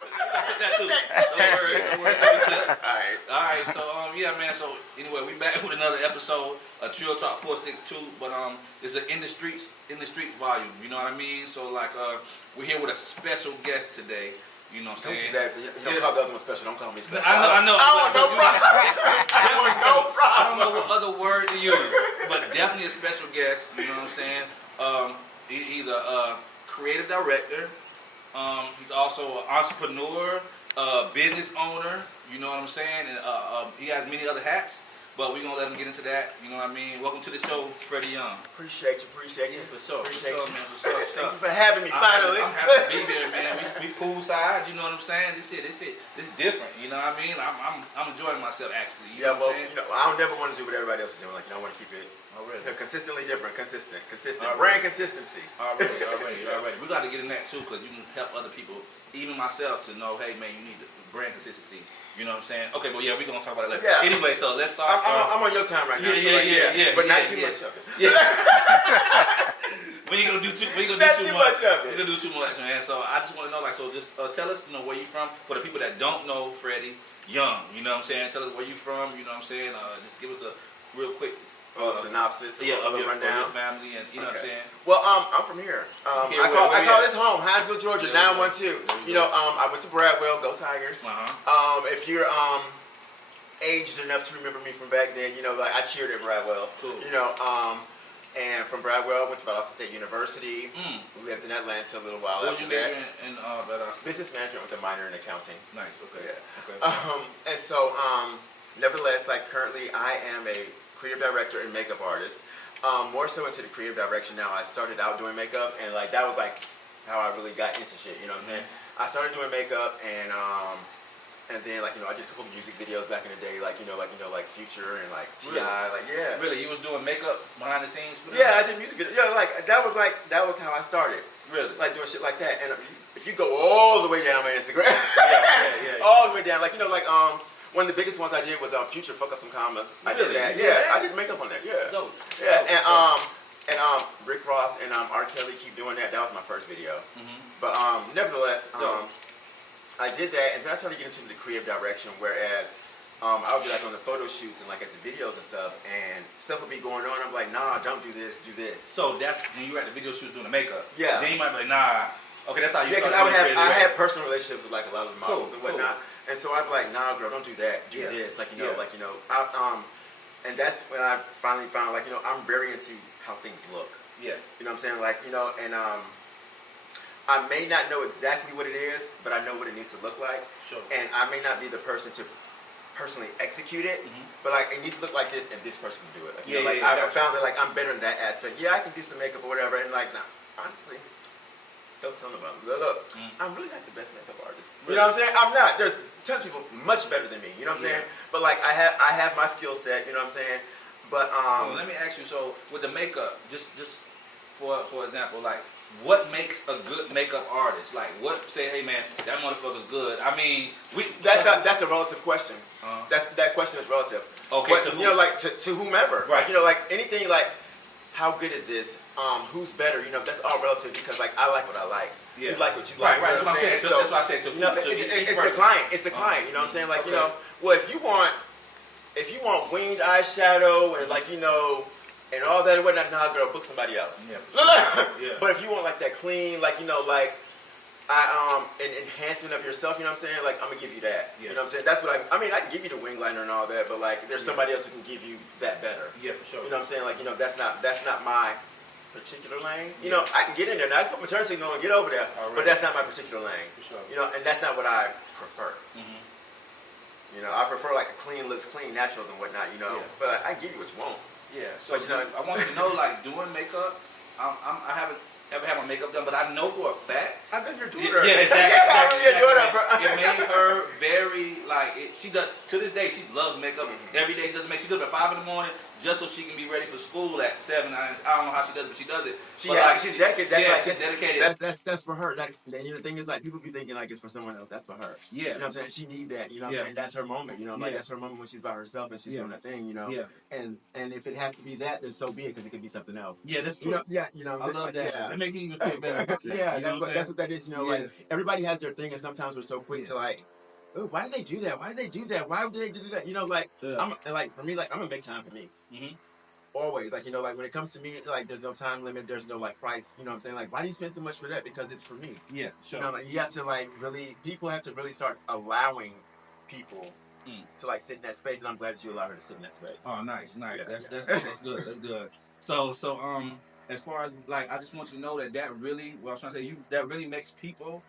Put that too. Don't worry. All right. So yeah, man. So anyway, we back with another episode of Trilltalk462, but it's an in the streets volume. You know what I mean? So like we're here with a special guest today. You know what I'm saying? Don't call the other one special. Don't call me special. I know. No problem. I don't know what other word to use, but definitely a special guest. You know what I'm saying? He's a creative director. He's also an entrepreneur, business owner. You know what I'm saying? And he has many other hats. But we're going to let him get into that. You know what I mean? Welcome to the show, Freddie Young. Appreciate you. Yeah, for sure. Appreciate you. Man. For sure. Thank you for having me, finally. I'm happy to be there, man. We poolside, you know what I'm saying? This different, you know what I mean? I'm enjoying myself, actually. You know what I'm saying? I don't never want to do what everybody else is doing. Like, I want to keep it consistently different, consistent. Brand consistency. Already. We got to get in that, too, because you can help other people, even myself, to know, hey, man, you need the brand consistency. You know what I'm saying? Okay, but yeah, we're going to talk about it later. Yeah. Anyway, so let's start. I'm on your time right now. Yeah. But not too much of it. Yeah. We ain't going to do too much. We're going to do too much, man. So I just want to know, like, so just tell us, you know, where you from. For the people that don't know Freddie Young, you know what I'm saying? Tell us where you from, you know what I'm saying? Just give us a real quick synopsis, of your family, and you know what I'm saying. Well, I'm from here. I call this home, Hinesville, Georgia, 912. You know, I went to Bradwell, go Tigers. If you're aged enough to remember me from back then, you know, like I cheered at Bradwell. Cool. You know, and from Bradwell, I went to Valdosta State University. We lived in Atlanta a little while after that. In business management with a minor in accounting. Nice. Okay. Yeah. Okay. And so, nevertheless, like currently, I am a creative director and makeup artist. More so into the creative direction now. I started out doing makeup, and like that was like how I really got into shit. You know what I'm saying? I started doing makeup, and then like I did a couple of music videos back in the day, like Future and like T.I. Really? Really, you was doing makeup behind the scenes? Yeah, I did music videos. Yeah, like that was how I started. Really? Like doing shit like that. And if you go all the way down my Instagram, all the way down, one of the biggest ones I did was Future, Fuck Up Some Commas. I did that. Yeah, I did makeup on that. Yeah. Dope. Yeah, and Rick Ross and R. Kelly keep doing that. That was my first video. But nevertheless, I did that, and then I started getting into the creative direction. Whereas I would be like on the photo shoots and like at the videos and stuff would be going on. I'm like, nah, don't do this, do this. So that's when you were at the video shoots doing the makeup. Yeah. Then you might be like, nah. Okay, that's how you. Yeah, because I had personal relationships with like a lot of the models and whatnot. And so I'd be like, nah, girl, don't do that. Do this, and that's when I finally found, I'm very into how things look. Yeah. You know what I'm saying? And I may not know exactly what it is, but I know what it needs to look like. Sure. And I may not be the person to personally execute it, but like it needs to look like this, and this person can do it. I found that like I'm better in that aspect. Yeah, I can do some makeup or whatever, and like, nah, honestly. Don't tell them about it. Look, I'm really not the best makeup artist. You know what I'm saying? I'm not. There's tons of people much better than me. You know what I'm saying? But like I have my skill set. You know what I'm saying? But well, let me ask you. So with the makeup, just for example, like what makes a good makeup artist? Like what say, hey man, that motherfucker's good. I mean, that's a relative question. That question is relative. Okay. But, to whomever. Right. Like anything like how good is this? Who's better? That's all relative because like I like what I like. Yeah. You like what you like. Right. That's what I'm saying. So, that's what I said. So it's the client. It's the client. You know what I'm saying? Like well, if you want winged eyeshadow and and all that and whatnot, nah, girl, book somebody else. Yeah. But if you want like that clean, an enhancement of yourself, you know what I'm saying? Like I'm gonna give you that. Yeah. You know what I'm saying? That's what I mean. I can give you the wing liner and all that, but like there's somebody else who can give you that better. Yeah, for sure. You know what I'm saying? Like that's not my particular lane. You know, I can get in there. Now I can put my turn signal and get over there, but that's not my particular lane. For sure. And that's not what I prefer. I prefer like a clean looks clean, naturals and whatnot. But I give you what you want. Yeah. So I want you to know, like doing makeup, I haven't ever had my makeup done, but I know for a fact. I've been your daughter. Yeah, exactly. Your daughter. It made her very she does to this day. She loves makeup every day. She does makeup. She does it at 5 in the morning just so she can be ready for school at 7. I don't know how she does it, but she does it. She's dedicated. She's dedicated. That's for her. The thing is, like, people be thinking like it's for someone else. That's for her. Yeah. You know what I'm saying? She need that. You know what I'm saying? That's her moment. You know, like that's her moment when she's by herself and she's doing that thing. You know. Yeah. And if it has to be that, then so be it, because it could be something else. Yeah, that's true. You know. I love that. That makes me even feel better. That's what that is. You know, like everybody has their thing, and sometimes we're so quick to like. Oh, why did they do that? Why did they do that? Why would they do that? You know, like I'm gonna make time for me. Mm-hmm. Always, like, you know, like when it comes to me, like there's no time limit, there's no like price. You know what I'm saying? Like, why do you spend so much for that? Because it's for me. Yeah, sure. You know, like you have to like people have to really start allowing people to like sit in that space, and I'm glad that you allow her to sit in that space. Oh, nice. Yeah, that's good. That's good. So as far as like, I just want you to know that really, what I was trying to say, that really makes people.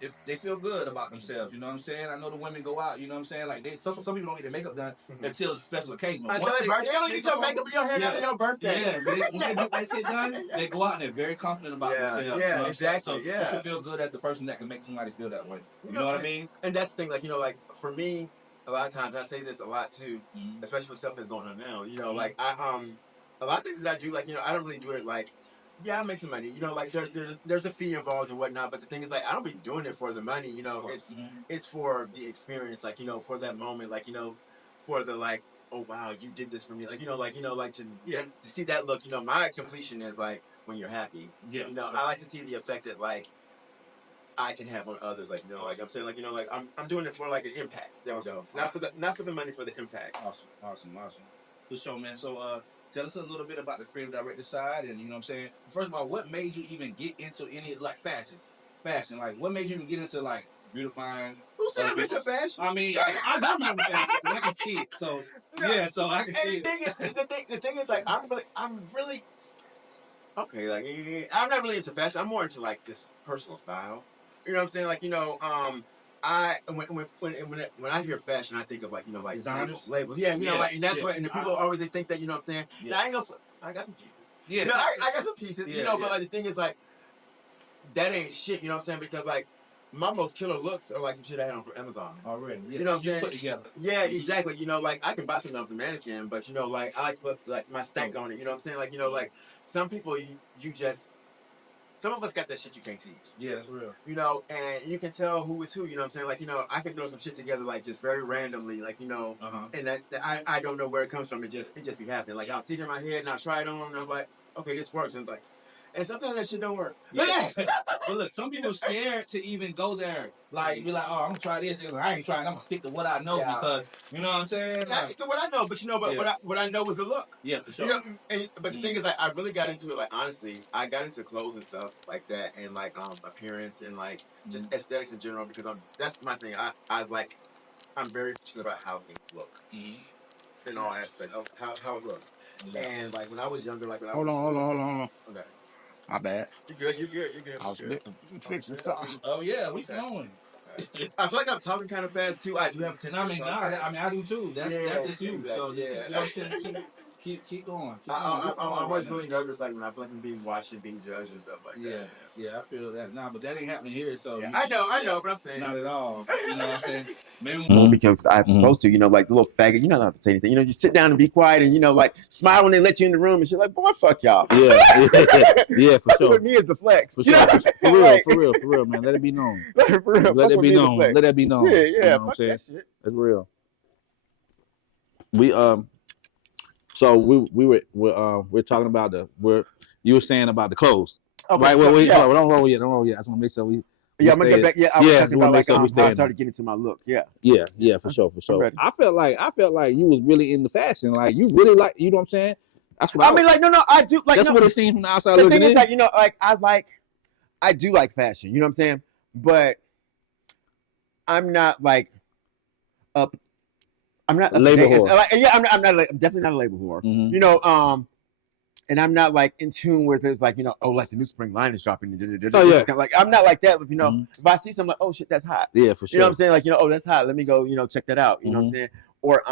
If they feel good about themselves, you know what I'm saying? I know the women go out, you know what I'm saying? Like some people don't get their makeup done until it's a special occasion. Until their birthday, they only get your makeup and your hair done on your birthday. Yeah, when they get that shit done, they go out and they're very confident about themselves. Yeah, exactly. So you should feel good as the person that can make somebody feel that way. You know what I mean? And that's the thing, like, you know, like for me, a lot of times I say this a lot too, especially with stuff that's going on now. You know, like a lot of things that I do, like, you know, I don't really do it like. Yeah, I make some money. You know, like there's a fee involved and whatnot. But the thing is, like, I don't be doing it for the money. You know, it's for the experience. Like, you know, for that moment. Like, you know, for the like, oh wow, you did this for me. Like, to see that look. You know, my completion is like when you're happy. Yeah. You know, I like to see the effect that like I can have on others. Like, you know, like I'm saying, like, you know, like I'm doing it for like an impact. There we go. Not for the money, for the impact. Awesome. For sure, man. So tell us a little bit about the creative director side, and you know what I'm saying. First of all, what made you even get into any like fashion? Like, what made you even get into like beautifying? Who said I'm into fashion? I mean, I'm not into fashion. I can see it. So so I can see it. The thing is, like, I'm really okay. Like, I'm not really into fashion. I'm more into like just personal style. You know what I'm saying? Like, you know, when I hear fashion, I think of like, you know, like designers, labels. Yeah, you know, like, and that's what, and the people always they think that, you know what I'm saying? Yeah. Now, I got some pieces. Yeah, you know, I got some pieces. Yeah, you know, but like the thing is, like, that ain't shit. You know what I'm saying? Because like my most killer looks are like some shit I had on Amazon already. Yeah. You know what I'm saying? Put together. Yeah, exactly. You know, like I can buy something off the mannequin, but you know, like I like to put like my stank on it. You know what I'm saying? Like, you know, like some people you just. Some of us got that shit you can't teach. Yeah, that's real. You know, and you can tell who is who, you know what I'm saying? Like, you know, I can throw some shit together, like, just very randomly, like, you know, and that I don't know where it comes from. It just be happening. Like, I'll see it in my head, and I'll try it on, and I'm like, okay, this works. And like, and sometimes that shit don't work. Yeah. But look, some people scared to even go there. Like, be like, oh, I'm going to try this. Like, I ain't trying. I'm going to stick to what I know because, you know what I'm saying? I stick to what I know, but you know, what I know is the look. Yeah, for sure. You know, but the thing is, like, I really got into it, like, honestly, I got into clothes and stuff like that, and, like, appearance and, like, just aesthetics in general, because that's my thing. I'm very particular about how things look in all aspects of how it looks. And, like, when I was younger, like, when I was... Hold on. Okay. My bad. You good. I was fixing something. Oh, yeah, we flowing. I feel like I'm talking kind of fast, too. I do have a tendency. I do, too. That's just you. So, keep going. I'm always really nervous, like, when I feel like I'm being watched and being judged and stuff like that. Yeah, I feel that. Nah, but that ain't happening here, so... Yeah. I know, but I'm saying... Not at all. You know what I'm saying? Maybe because I'm supposed to, you know, like the little faggot, you know, not have to say anything. You know, just sit down and be quiet and, you know, like, smile when they let you in the room and shit. Like, boy, fuck y'all. Yeah, for sure. With me is the flex. For sure. For real, man. Let it be known. Let it be known. Let that be known. Shit, yeah, you know fuck that shit. That's real. So we're talking about you were saying about the clothes. Okay, right? So, Don't roll yet. I just want to make sure we. I'm gonna get back. Yeah, I was talking about like how I started getting to my look. Yeah, for sure. I felt like you was really into fashion. Like you really like, you know what I'm saying? That's what I mean. Like no, I do. Like that's what it seems from the outside looking in. The thing is that, you know, like I do like fashion. You know what I'm saying? But I'm not like up. I'm not a label whore. I'm definitely not a label whore. Mm-hmm. You know, and I'm not like in tune with this, like, you know, oh, like the new spring line is dropping. Oh yeah, like I'm not like that. But you know, if I see something like, oh shit, that's hot. Yeah, for sure. You know what I'm saying? Like, you know, oh, that's hot. Let me go, you know, check that out. You know what I'm saying? Or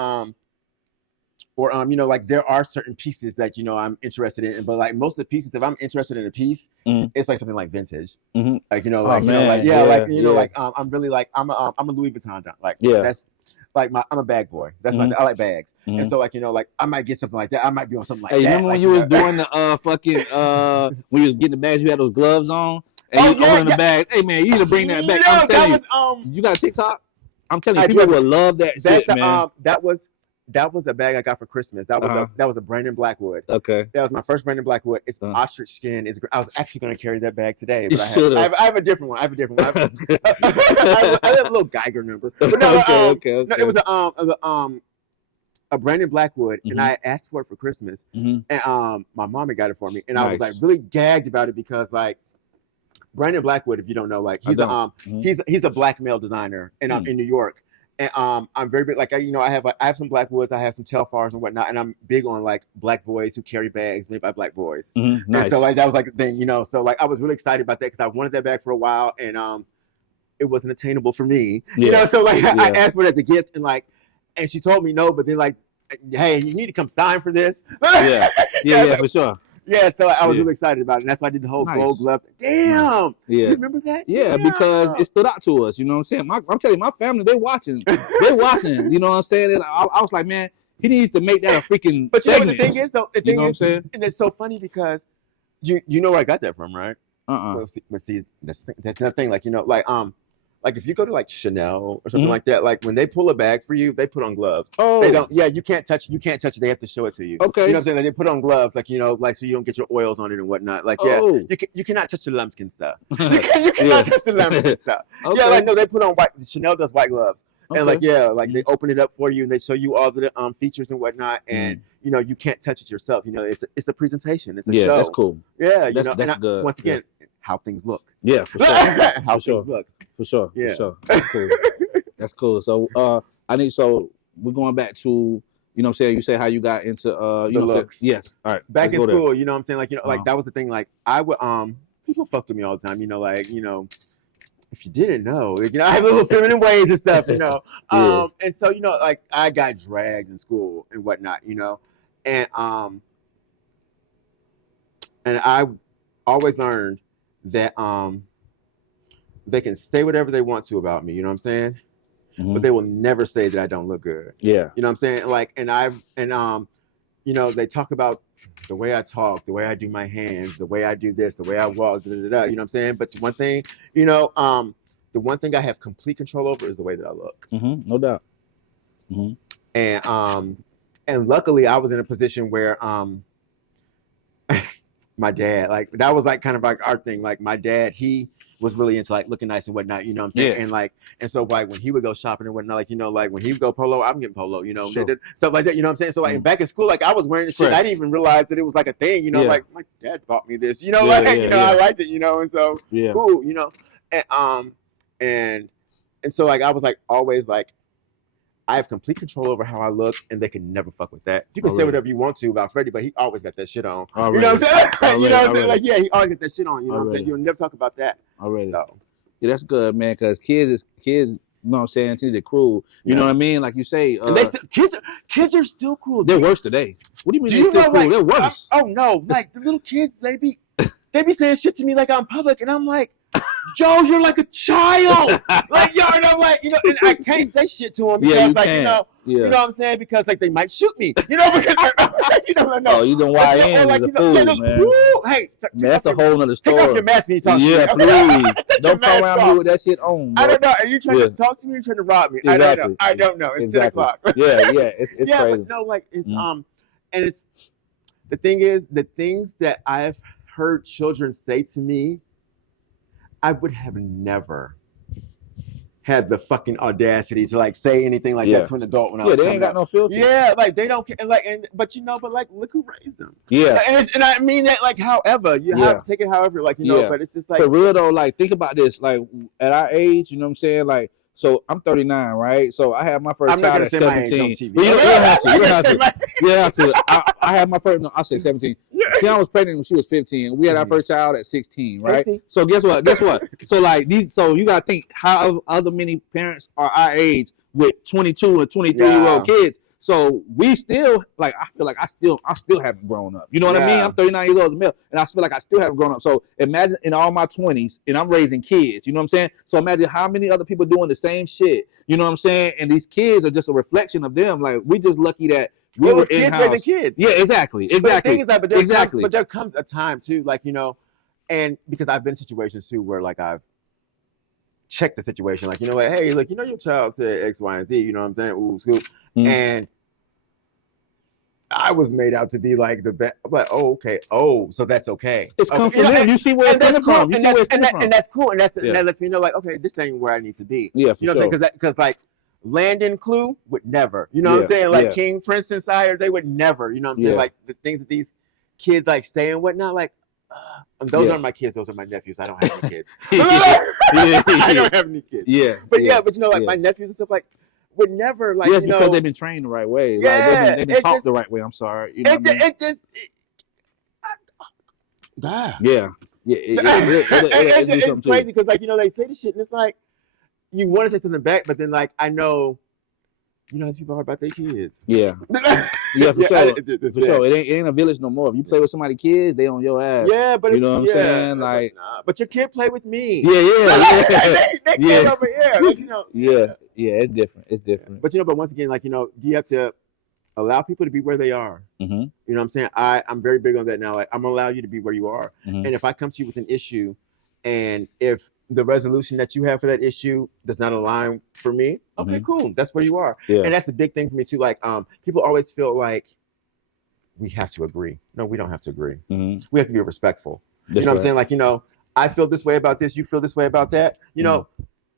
you know, like there are certain pieces that, you know, I'm interested in, but like most of the pieces, if I'm interested in a piece, it's like something like vintage, like, you know, like, you know, like, like, you know, like, I'm really like, I'm a Louis Vuitton, like, that's, like I'm a bag boy. That's Mhm. I like bags. Mhm. And so like, you know, like I might get something like that. I might be on something like Hey, that. remember when like, you was know? doing the fucking when you was getting the bags, you had those gloves on and Oh, you opening the bag. Hey man, you need to bring that back. No, I'm telling that you, was you got a TikTok? I'm telling you, I people do. will love that shit, that's man. that was a bag I got for Christmas. That was a Brandon Blackwood. Okay. That was my first Brandon Blackwood. It's ostrich skin. I was actually going to carry that bag today, but I have a different one. I have a little Geiger number. But no, okay. No, it was a Brandon Blackwood, and I asked for it for Christmas, and my mom had got it for me, and I was like really gagged about it because like Brandon Blackwood, if you don't know, like he's a black male designer in New York. And I'm very big, like I have some Blackwoods, I have some Telfars and whatnot, and I'm big on like black boys who carry bags made by black boys. Nice. And so like that was like the thing, so like I was really excited about that because I wanted that bag for a while, and it wasn't attainable for me, So like I asked for it as a gift, and she told me no, but then like, hey, you need to come sign for this. yeah, for sure. Yeah, so I was really excited about it, and that's why I did the whole gold glove. Damn! Yeah. You remember that? Yeah, because it stood out to us, you know what I'm saying? I'm telling you, my family, they watching, you know what I'm saying? I was like, man, he needs to make that a freaking But segment. You know what the thing is, though? You know what I'm saying? And it's so funny because you know where I got that from, right? Well, see, that's another thing, like, like if you go to like Chanel or something like that, like when they pull a bag for you, they put on gloves. Oh, they don't. Yeah, you can't touch it. They have to show it to you. Okay, you know what I'm saying? Like, they put on gloves, like like so you don't get your oils on it and whatnot. Like you cannot touch the lambskin stuff. You cannot touch the lambskin stuff. Okay. Yeah, like no, they put on white. Chanel does white gloves, and like they open it up for you and they show you all the features and whatnot, and you can't touch it yourself. It's a presentation. It's a show. Yeah, that's cool. Yeah, that's good. Once again, how things look. Yeah, for sure. How things look. For sure. Yeah. For sure. That's cool. That's cool. So so we're going back to, you know what I'm saying, you say how you got into the looks. Yes. All right. Back in school, you know what I'm saying? Like, like that was the thing, like I would people fucked with me all the time, like, if you didn't know, I have little feminine ways and stuff, And so, like I got dragged in school and whatnot, and I always learned that they can say whatever they want to about me, you know what I'm saying? But they will never say that I don't look good. Yeah. You know what I'm saying? Like, they talk about the way I talk, the way I do my hands, the way I do this, the way I walk, you know what I'm saying? But one thing, the one thing I have complete control over is the way that I look. No doubt. And luckily I was in a position where my dad, like that was like kind of like our thing. Like my dad, he was really into like looking nice and whatnot, you know what I'm saying? Yeah. And so like when he would go shopping and whatnot, like, like when he would go polo, I'm getting polo, Sure. Stuff like that, you know what I'm saying? So like back in school, like I was wearing shit, I didn't even realize that it was like a thing, like my dad bought me this, I liked it, and so cool, and so like I was like always like I have complete control over how I look, and they can never fuck with that. You can say whatever you want to about Freddie, but he always got that shit on. You know what I'm saying? You know what I'm saying? Like, yeah, he always got that shit on. You know what I'm saying? You'll never talk about that. Already. So. Yeah, that's good, man, because kids, you know what I'm saying? They're cruel. You know what I mean? Like you say. And kids are still cruel. They're worse today. What do you mean they're still cruel? Like, they're worse. Oh, no. Like, the little kids, they be saying shit to me like I'm public, and I'm like, Joe, you're like a child. Like, and I'm like, and I can't say shit to them because, you know what I'm saying? Because, like, they might shoot me. Because, Oh, you don't lie in as a fool, man. Hey, man, that's a whole nother story. Take off your mask when you talk to me. Yeah, please. Don't come around me with that shit on, bro. I don't know. Are you trying to talk to me or trying to rob me? Exactly. I don't know. It's 10 o'clock. Yeah, it's crazy. But no, like, it's, and it's, the thing is, the things that I've heard children say to me, I would have never had the fucking audacity to like say anything like that to an adult when I was they ain't got no filter. Yeah, like they don't care. Like, but like look who raised them. Yeah, and I mean that like however you have to take it however like but it's just like for real though. Like think about this. Like at our age, you know what I'm saying? Like so I'm 39, right? So I had my first child at 17. You don't have to. You don't have to. I had my first. No, I said 17. See, I was pregnant when she was 15. We had our first child at 16, right? So guess what? So like these. So you gotta think how other many parents are our age with 22 and 23-year-old kids. So we still like I feel like I still haven't grown up. You know what I mean? I'm 39 years old as a male, and I feel like I still haven't grown up. So imagine in all my 20s, and I'm raising kids. You know what I'm saying? So imagine how many other people doing the same shit. You know what I'm saying? And these kids are just a reflection of them. Like we just lucky that we were kids raising kids. Yeah, exactly. But the thing is that, but there comes a time too, like and because I've been in situations too where like I've checked the situation, like like, hey, look, your child said X, Y, and Z. You know what I'm saying? Ooh, scoop. And I was made out to be like the best. I'm like, oh, okay. Oh, so that's okay. It's come from them. You see where it's coming from. And that's cool. And that lets me know, like, okay, this ain't where I need to be. Yeah, for you know what I'm saying? Because like Landon Clue would never. You know what I'm saying? Like King, Princeton, Sire, they would never. You know what I'm saying? Like the things that these kids like say and whatnot. Like, those aren't my kids. Those are my nephews. I don't have any kids. I don't have any kids. Yeah. But like my nephews and stuff like. Would never like because they've been trained the right way. Yeah, like, they've been taught the right way. I'm sorry. You know it's crazy because like they say this shit and it's like you want to say something back, but then like I know how people are about their kids. Yeah, for sure. For sure, it ain't a village no more. If you play with somebody's kids, they on your ass. Yeah, but you know what I'm saying? Like, but your kid play with me. Yeah. they came over here. Like, Yeah, it's different. It's different. But but once again, like you have to allow people to be where they are. Mm-hmm. You know what I'm saying? I'm very big on that now. Like I'm gonna allow you to be where you are. Mm-hmm. And if I come to you with an issue, and if the resolution that you have for that issue does not align for me, okay, cool. That's where you are. Yeah. And that's a big thing for me too. Like people always feel like we have to agree. No, we don't have to agree. Mm-hmm. We have to be respectful. You know what I'm saying? Like, I feel this way about this, you feel this way about that.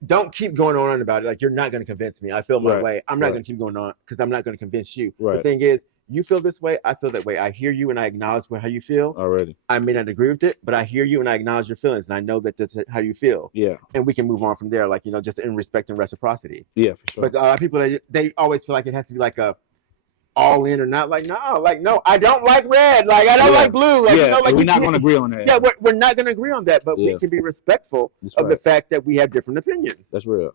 Don't keep going on about it. Like, you're not going to convince me. I feel my way. I'm not going to keep going on because I'm not going to convince you. Right. The thing is, you feel this way, I feel that way. I hear you and I acknowledge how you feel. Already. I may not agree with it, but I hear you and I acknowledge your feelings and I know that that's how you feel. Yeah. And we can move on from there, like, just in respect and reciprocity. Yeah, for sure. But a lot of people, they always feel like it has to be like a all in or not. Like, no, I don't like red. Like, I don't like blue. Like, we're not going to agree on that. Yeah, we're not going to agree on that, but we can be respectful of the fact that we have different opinions. That's real.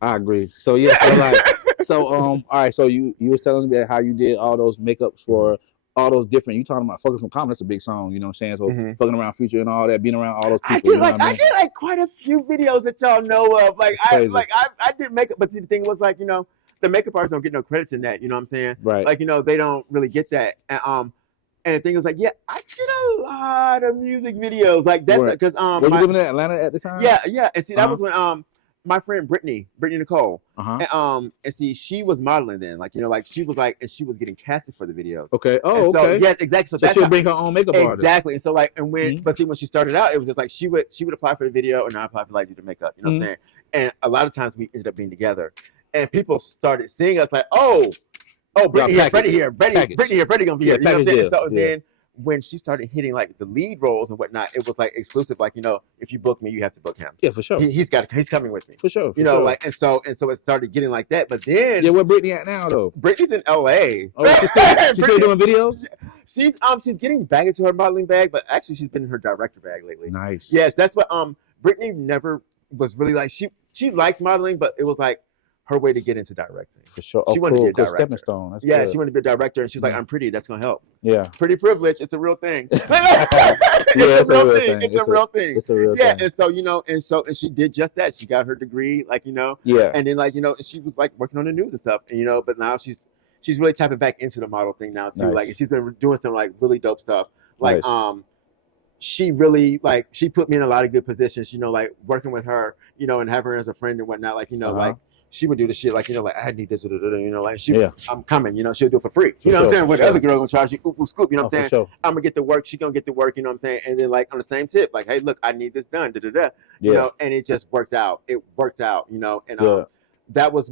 I agree. So all right. So you was telling me how you did all those makeups for all those different. You talking about Fuckers from Common? That's a big song. You know what I'm saying? So fucking around Future and all that, being around all those people. I did like quite a few videos that y'all know of. Like I did makeup, but see, the thing was like the makeup artists don't get no credits in that. You know what I'm saying? Right. Like they don't really get that. And the thing was like, I did a lot of music videos. Like that's because were you living in Atlanta at the time? Yeah. And see, that was when my friend Brittany Nicole, and see, she was modeling then, like she was like, and she was getting casted for the videos. Okay. Oh, okay. So, yeah, exactly. So she'll bring her own makeup artist. Exactly. And so like, and when, but see, when she started out, it was just like she would apply for the video, and I apply for like do the makeup. You know what I'm saying? And a lot of times we ended up being together, and people started seeing us like, oh, Brittany here, Freddie here, Brittany here, Freddie gonna be here. You know what I'm saying? So then when she started hitting like the lead roles and whatnot, it was like exclusive. Like if you book me, you have to book him. Yeah, for sure. He's coming with me. For sure. Like and so it started getting like that. But then where Brittany at now though? Brittany's in L.A. Oh, she's still doing videos. She's getting back into her modeling bag, but actually she's been in her director bag lately. Nice. Yes, that's what Brittany never was really like. She liked modeling, but it was like her way to get into directing. For sure. She wanted to be a director. Stepping stone. That's good. She wanted to be a director, and she's like, I'm pretty. That's gonna help. Yeah. Pretty privilege. It's a real thing. It's a real thing. It's a real thing. It's a real thing. And so and she did just that. She got her degree, Yeah. And then and she was like working on the news and stuff, and but now she's really tapping back into the model thing now too. Nice. Like she's been doing some like really dope stuff. Like nice. She really she put me in a lot of good positions, like working with her, and have her as a friend and whatnot. Like, like she would do the shit like, like I need this, like I'm coming, she'll do it for free. You know what I'm saying? Where the other girl gonna charge you scoop, you know what I'm saying? Sure. I'm gonna get the work, she gonna get the work, you know what I'm saying? And then like on the same tip, like, hey, look, I need this done, and it just worked out. It worked out, and that was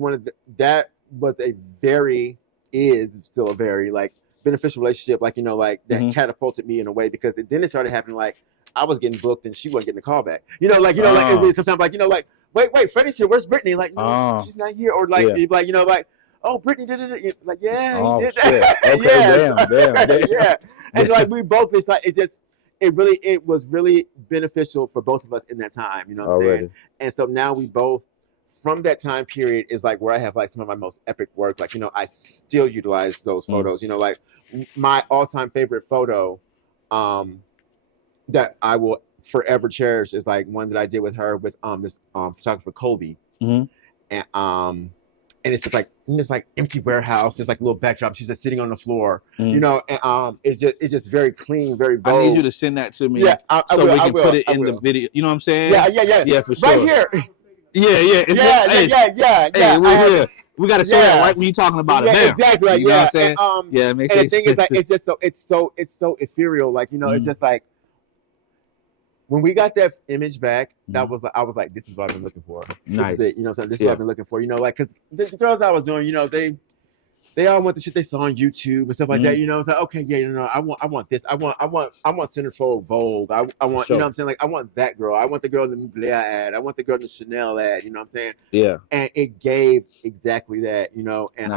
is still a very like beneficial relationship, like that catapulted me in a way because then it started happening like I was getting booked and she wasn't getting the call back. Like sometimes like wait, Freddie's here. Where's Brittany? Like, no, she's not here. Or like, oh, Brittany did it. Like, yeah, he did that. Okay, damn. Yeah. And like we both, it's like it was really beneficial for both of us in that time. You know what I'm saying? And so now we both from that time period is like where I have like some of my most epic work. Like, you know, I still utilize those photos. You know, like my all-time favorite photo that I will forever cherish is like one that I did with her with this photographer Colby. And it's just like in this like empty warehouse. There's like a little backdrop. She's just sitting on the floor, you know. And it's just very clean, very bold. I need you to send that to me, yeah, so we can put it in the video. You know what I'm saying? Yeah, for sure. Right here. Yeah. We got to show that right when you're talking about it now. Exactly. You know what I'm saying? And the thing is, like, it's so ethereal. Like, you know, it's just like when we got that image back, I was like, this is what I've been looking for. Nice. This is it. You know what I'm saying? This is what I've been looking for. You know, like, because the girls I was doing, you know, they all want the shit they saw on YouTube and stuff like that. You know, it's like, okay, yeah, you know, I want this. I want Centerfold Vogue. I want, you know what I'm saying? Like, I want that girl. I want the girl in the Mugler ad. I want the girl in the Chanel ad. You know what I'm saying? Yeah. And it gave exactly that, you know. And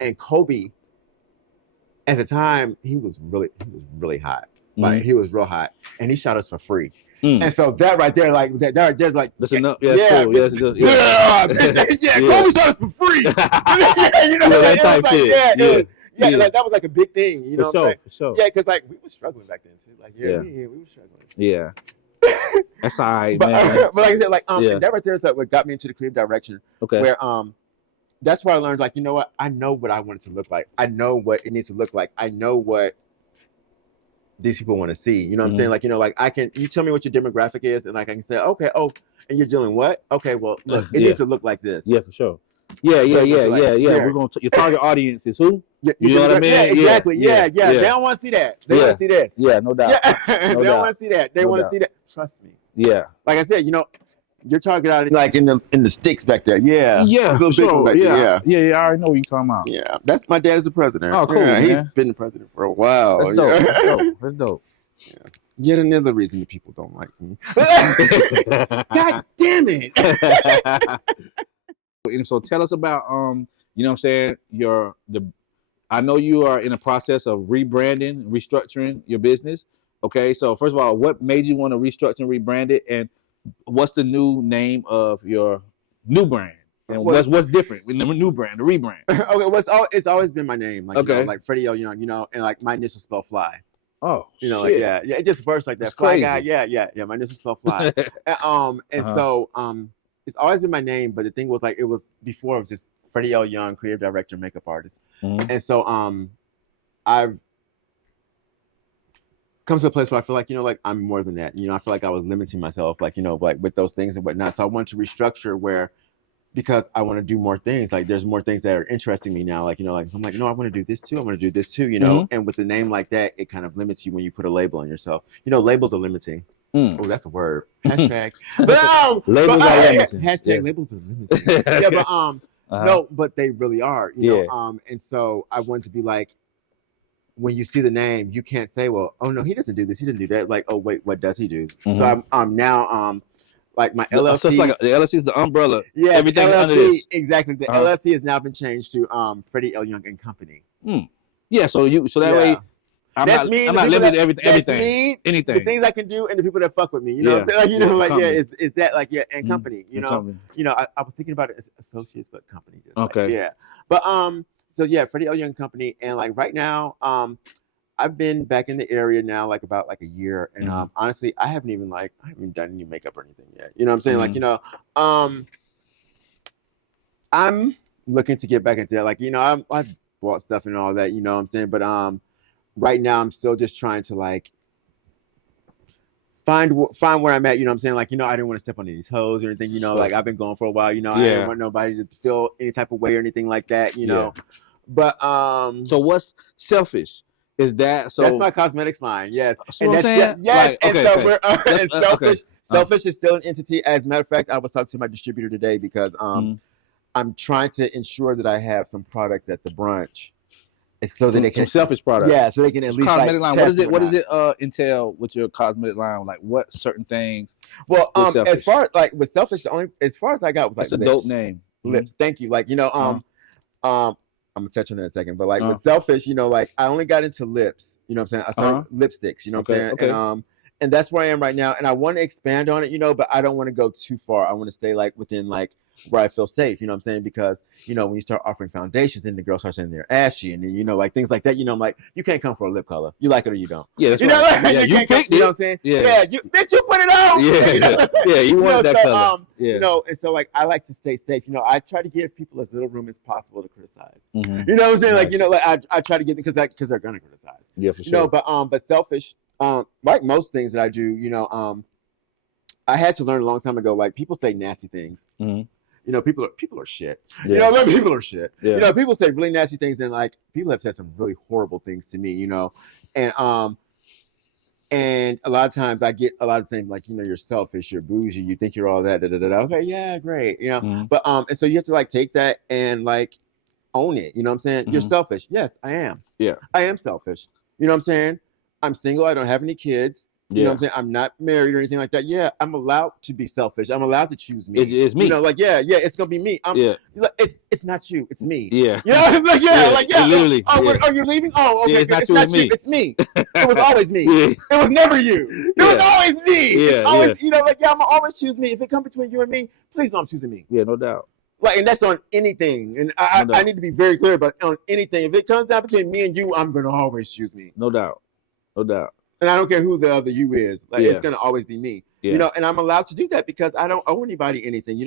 and Kobe, at the time, he was really hot. Like, he was real hot, and he shot us for free. And so that right there, like there's like that's enough. Yeah, cool. Kobe shot us for free. You know, that type shit. Like that was like a big thing. You know, for sure. Yeah, because like we were struggling back then too. Like we were struggling. Yeah, that's all right, man. But like I said, like that right there is like what got me into the creative direction. Okay. Where that's where I learned, like, you know what, I know what I want it to look like. I know what it needs to look like. I know what these people want to see. You know what I'm saying? Like, you know, like you tell me what your demographic is, and like I can say, okay, and you're dealing what? Okay, well, look, it needs to look like this. Yeah, for sure. Yeah. We're gonna your target audience is who? You know what I mean? Yeah, exactly. Yeah. They don't want to see that. They want to see this. Yeah, no doubt. They don't want to see that. They want to see that. Trust me. Yeah. Like I said, you know, your target audience, like in the sticks back there. Yeah. For sure. Yeah. I already know what you're talking about. Yeah, that's my dad is the president. Oh, cool. Yeah, man. he's been the president for a while. That's dope. That's dope. Yeah. Yet another reason that people don't like me. God damn it. So tell us about you know what I'm saying, I know you are in the process of rebranding, restructuring your business. Okay, so first of all, what made you want to restructure and rebrand it, and what's the new name of your new brand? And what's different with the new brand, the rebrand? Okay, it's always been my name, like, you know, like Freddie Young, you know, and like my initials spell fly. Oh, you know, shit. Like it just bursts like that. That's Fly crazy. guy, yeah. My initials spell fly. So it's always been my name, but the thing was, like, it was before it was just Freddie Young, creative director, makeup artist, and so I've come to a place where I feel like, you know, like I'm more than that. You know, I feel like I was limiting myself, like, you know, like with those things and whatnot. So I wanted to restructure because I want to do more things. Like, there's more things that are interesting me now. Like, you know, like, so I'm like, no, I want to do this too. I want to do this too, you know? And with a name like that, it kind of limits you when you put a label on yourself. You know, labels are limiting. Oh, that's a word. Hashtag. Labels are limiting. Hashtag labels are limiting. Yeah, but no, but they really are, you know? And so I want to be like, when you see the name, you can't say, well, oh no, he doesn't do this, he didn't do that. Like, oh wait, what does he do? So I'm now like my LLC. So it's like the LLC is the umbrella. Yeah, everything LLC, under this. Exactly. The LLC has now been changed to Freddie L. Young and Company. Yeah, so that way I'm not limited to everything. Anything. The things I can do and the people that fuck with me. You know what I'm saying? Like, you know, like is that like and company, you know. You know, I was thinking about it as associates, but company. Okay. But so yeah, Freddie L. Young Company, and like right now, I've been back in the area now like about like a year, and honestly, I haven't done any makeup or anything yet. You know what I'm saying? Like, you know, I'm looking to get back into that. Like, you know, I've bought stuff and all that. You know what I'm saying? But right now, I'm still just trying to like find where I'm at. You know what I'm saying? Like, you know, I didn't want to step on any toes or anything. You know, like I've been going for a while. You know, I didn't want nobody to feel any type of way or anything like that. You know. But so what's Selfish? Is that so? That's my cosmetics line. Yes, and that's yes. Like, and so we're and Selfish. Selfish is still an entity. As a matter of fact, I was talking to my distributor today because I'm trying to ensure that I have some products at the brunch, so that they can Selfish products. Yeah, so they can at least cosmetic line. What does it entail with your cosmetic line? Like what certain things? Well, as far like with Selfish, as far as I got was like a dope name. Lips. Thank you. Like, you know, I'm gonna touch on that in a second, but like with Selfish, you know, like I only got into lips, you know what I'm saying? I started lipsticks, you know what I'm saying? Okay. And that's where I am right now. And I want to expand on it, you know, but I don't want to go too far. I want to stay like within like where I feel safe. You know what I'm saying? Because when you start offering foundations, then the girls start saying they're ashy, and then like things like that. I'm like, you can't come for a lip color. You like it or you don't. Yeah, that's right. Like, yeah, you can't picked come, it. You know what I'm saying? Yeah, bitch, you put it on. Yeah, you wanted that color. And so like I like to stay safe. I try to give people as little room as possible to criticize. Mm-hmm. You know what I'm saying? Nice. Like I try to get them because they're gonna criticize. Yeah, for sure. But selfish. Like most things that I do, I had to learn a long time ago. Like people say nasty things. Mm-hmm. People are shit. Yeah. People are shit. Yeah. People say really nasty things, and like people have said some really horrible things to me. And a lot of times I get a lot of things like, you're selfish, you're bougie, you think you're all that. Okay, yeah, great. Mm-hmm. But and so you have to like take that and like own it. You know what I'm saying? Mm-hmm. You're selfish. Yes, I am. Yeah, I am selfish. You know what I'm saying? I'm single. I don't have any kids. You know what I'm saying? I'm not married or anything like that. Yeah, I'm allowed to be selfish. I'm allowed to choose me. It's me. It's gonna be me. It's not you. It's me. Yeah. Literally. Are you leaving? Oh, okay. Yeah, it's not you. It's me. It was always me. It was never you. It was always me. Yeah. Always, I'm gonna always choose me. If it comes between you and me, please don't choose me. Yeah, no doubt. Like, and that's on anything. And I need to be very clear about on anything. If it comes down between me and you, I'm gonna always choose me. No doubt. And I don't care who the other you is. Like, it's gonna always be me. Yeah. And I'm allowed to do that because I don't owe anybody anything.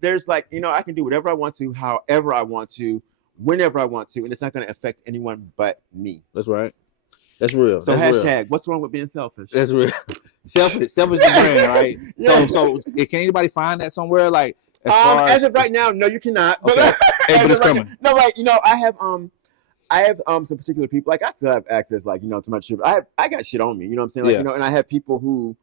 There's like, I can do whatever I want to, however I want to, whenever I want to, and it's not gonna affect anyone but me. That's right. That's real. So that's hashtag, real. What's wrong with being selfish? That's real. Selfish is the brand, right? Yeah. So can anybody find that somewhere? Like, as of right now, no, you cannot. Okay. Hey, but it's coming. No, like, I have some particular people, like I still have access, like, to my shit. I got shit on me, you know what I'm saying? Like, and I have people who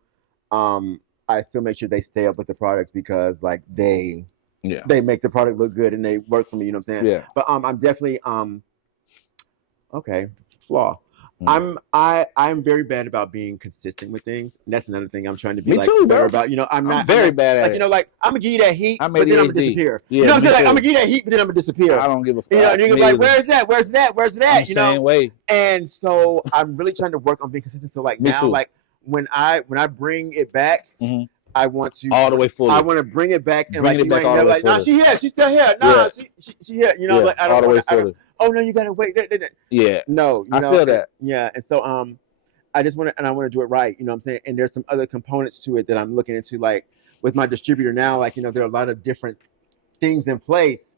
I still make sure they stay up with the product because like they make the product look good and they work for me, you know what I'm saying? Yeah. But I'm definitely flaw. Mm. I'm very bad about being consistent with things. And that's another thing I'm trying to be bro. better about. I'm very bad at it. Like I'm gonna give you that heat, but then I'm gonna disappear. Yeah, you know what I'm saying? Like I'm gonna give you that heat, but then I'm gonna disappear. I don't give a fuck. And you're gonna be like, where's that? Where's that? Same way. And so I'm really trying to work on being consistent. So like now, like when I bring it back, I want to all the way full. I want to bring it back and bring like, it back all the way nah, she's still here. Nah, she here. Like I don't all the way full. Oh no, you gotta wait. Yeah. No, I feel that. Yeah, and so I just want to do it right. You know what I'm saying? And there's some other components to it that I'm looking into, like with my distributor now. Like there are a lot of different things in place.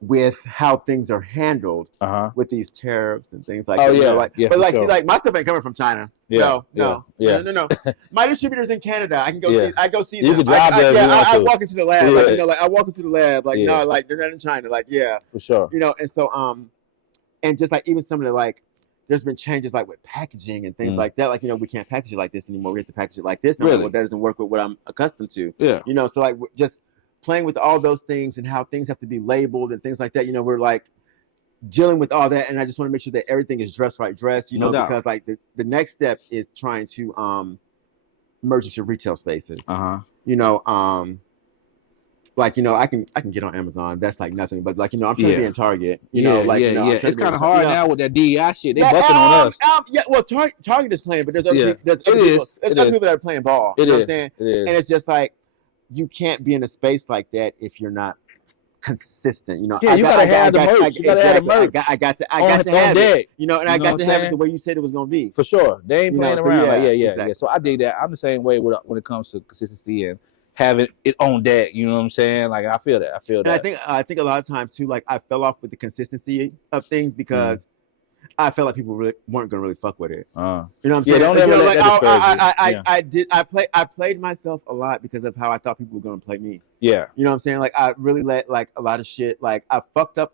With how things are handled with these tariffs and things like that. But like, see, like my stuff ain't coming from China. No. My distributor's in Canada. I can go see. I go see them. You can drive there. I walk into the lab. Like, I walk into the lab. Like no, like they're not in China. Like for sure. And so and just like even some of the like, there's been changes like with packaging and things like that. Like we can't package it like this anymore. We have to package it like this. And that doesn't work with what I'm accustomed to. Yeah. So like just playing with all those things and how things have to be labeled and things like that, we're like dealing with all that, and I just want to make sure that everything is dressed, no doubt. because like the next step is trying to merge into retail spaces. Like I can get on Amazon. That's like nothing, but like I'm trying to be in Target. It's kind of hard now with that DEI shit. They busting on us. Well, Target is playing, but there's other people that are playing ball. You know what I'm saying? And it's just like, you can't be in a space like that if you're not consistent. You gotta have the merch. You gotta have the merch. I got to have it. And I got to have it the way you said it was gonna be. For sure, they ain't playing around. Exactly. So I dig that. I'm the same way when it comes to consistency and having it on deck. You know what I'm saying? Like I feel that. And I think a lot of times too, like I fell off with the consistency of things because I felt like people really weren't gonna really fuck with it. You know what I'm saying? Don't ever let that discourage you. I played myself a lot because of how I thought people were gonna play me. Yeah. You know what I'm saying? Like I really let like a lot of shit. Like I fucked up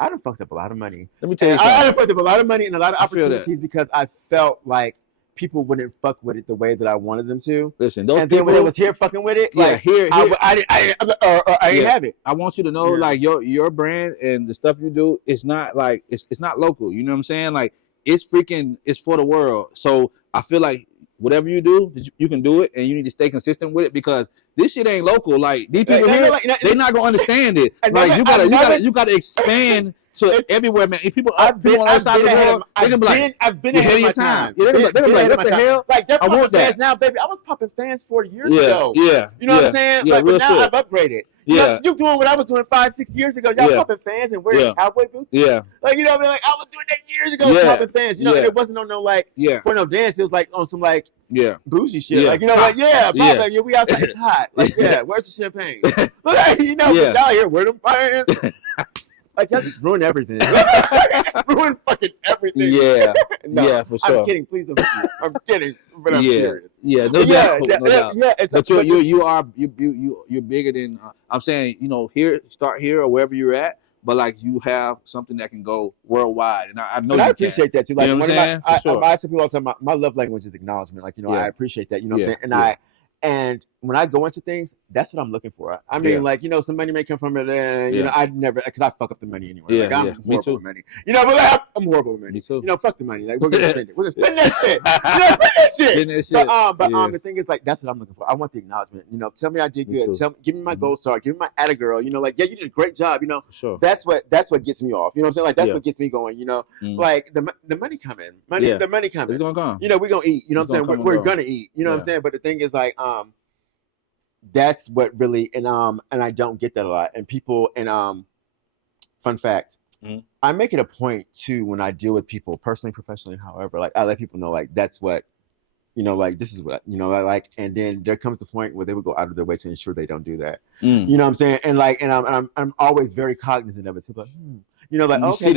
a lot of money. Let me tell you something. I done fucked up a lot of money and a lot of opportunities because I felt like people wouldn't fuck with it the way that I wanted them to. Listen, those and people, then when it was here fucking with it, like I didn't have it. I want you to know, like your brand and the stuff you do, it's not like it's not local. You know what I'm saying? Like it's for the world. So I feel like whatever you do, you can do it, and you need to stay consistent with it because this shit ain't local. Like these people here, they're not gonna understand it. Like you gotta expand to everywhere, man. If people on the other side of the world, they're gonna be like, I've been ahead of my time. They're gonna be like, what the hell? Like they're I want popping fans that now, baby. I was popping fans 40 years ago. Yeah. You know what I'm saying? Yeah, like, but now shit. I've upgraded. Yeah. You're doing what I was doing 5-6 years ago. Y'all popping fans and wearing cowboy boots. Yeah. Like, you know what I mean? Like, I was doing that years ago, popping fans. You know, and it wasn't on no, like, for no dance. It was, like, on some, like, bougie shit. Like, you know, like, like, we outside. It's hot. Like, where's the champagne? Like, you know, y'all here, where them fans? Like, y'all just ruined everything. Just ruined fucking everything. Yeah. No, for sure. I'm kidding. Please don't. I'm kidding. But I'm serious. Yeah. No doubt. But you're bigger than. I'm saying, you know, start here or wherever you're at. But like you have something that can go worldwide, and I know. And I appreciate that too. Like, you know what I'm saying? I tell people all the time, my love language is acknowledgement. Like, you know, I appreciate that. You know what I'm saying? And when I go into things, that's what I'm looking for. I mean, like, you know, some money may come from it, and you know, I never, because I fuck up the money anyway. Like, I'm horrible with money. You know, but like, I'm horrible with money. Me too. You know, fuck the money. Like, we're gonna spend it. We're gonna spend that shit. You know, spend that shit. Spend that shit. But the thing is, like, that's what I'm looking for. I want the acknowledgement. You know, tell me I did good. Give me my gold star. Give me my atta girl. You know, like, yeah, you did a great job. You know, that's what gets me off. You know what I'm saying? Like, that's what gets me going. You know, like the money coming. The money coming. It's gonna come. You know, we're gonna eat. You know what I'm saying? We're gonna eat. You know what I'm saying? But the thing is, like, that's what really, and I don't get that a lot. And people, and fun fact, I make it a point too when I deal with people personally, professionally, however, like I let people know, like, that's what, you know, like, this is what, you know, I like, and then there comes the point where they will go out of their way to ensure they don't do that. You know what I'm saying? And like, and I'm always very cognizant of it. So like, you know, like, okay,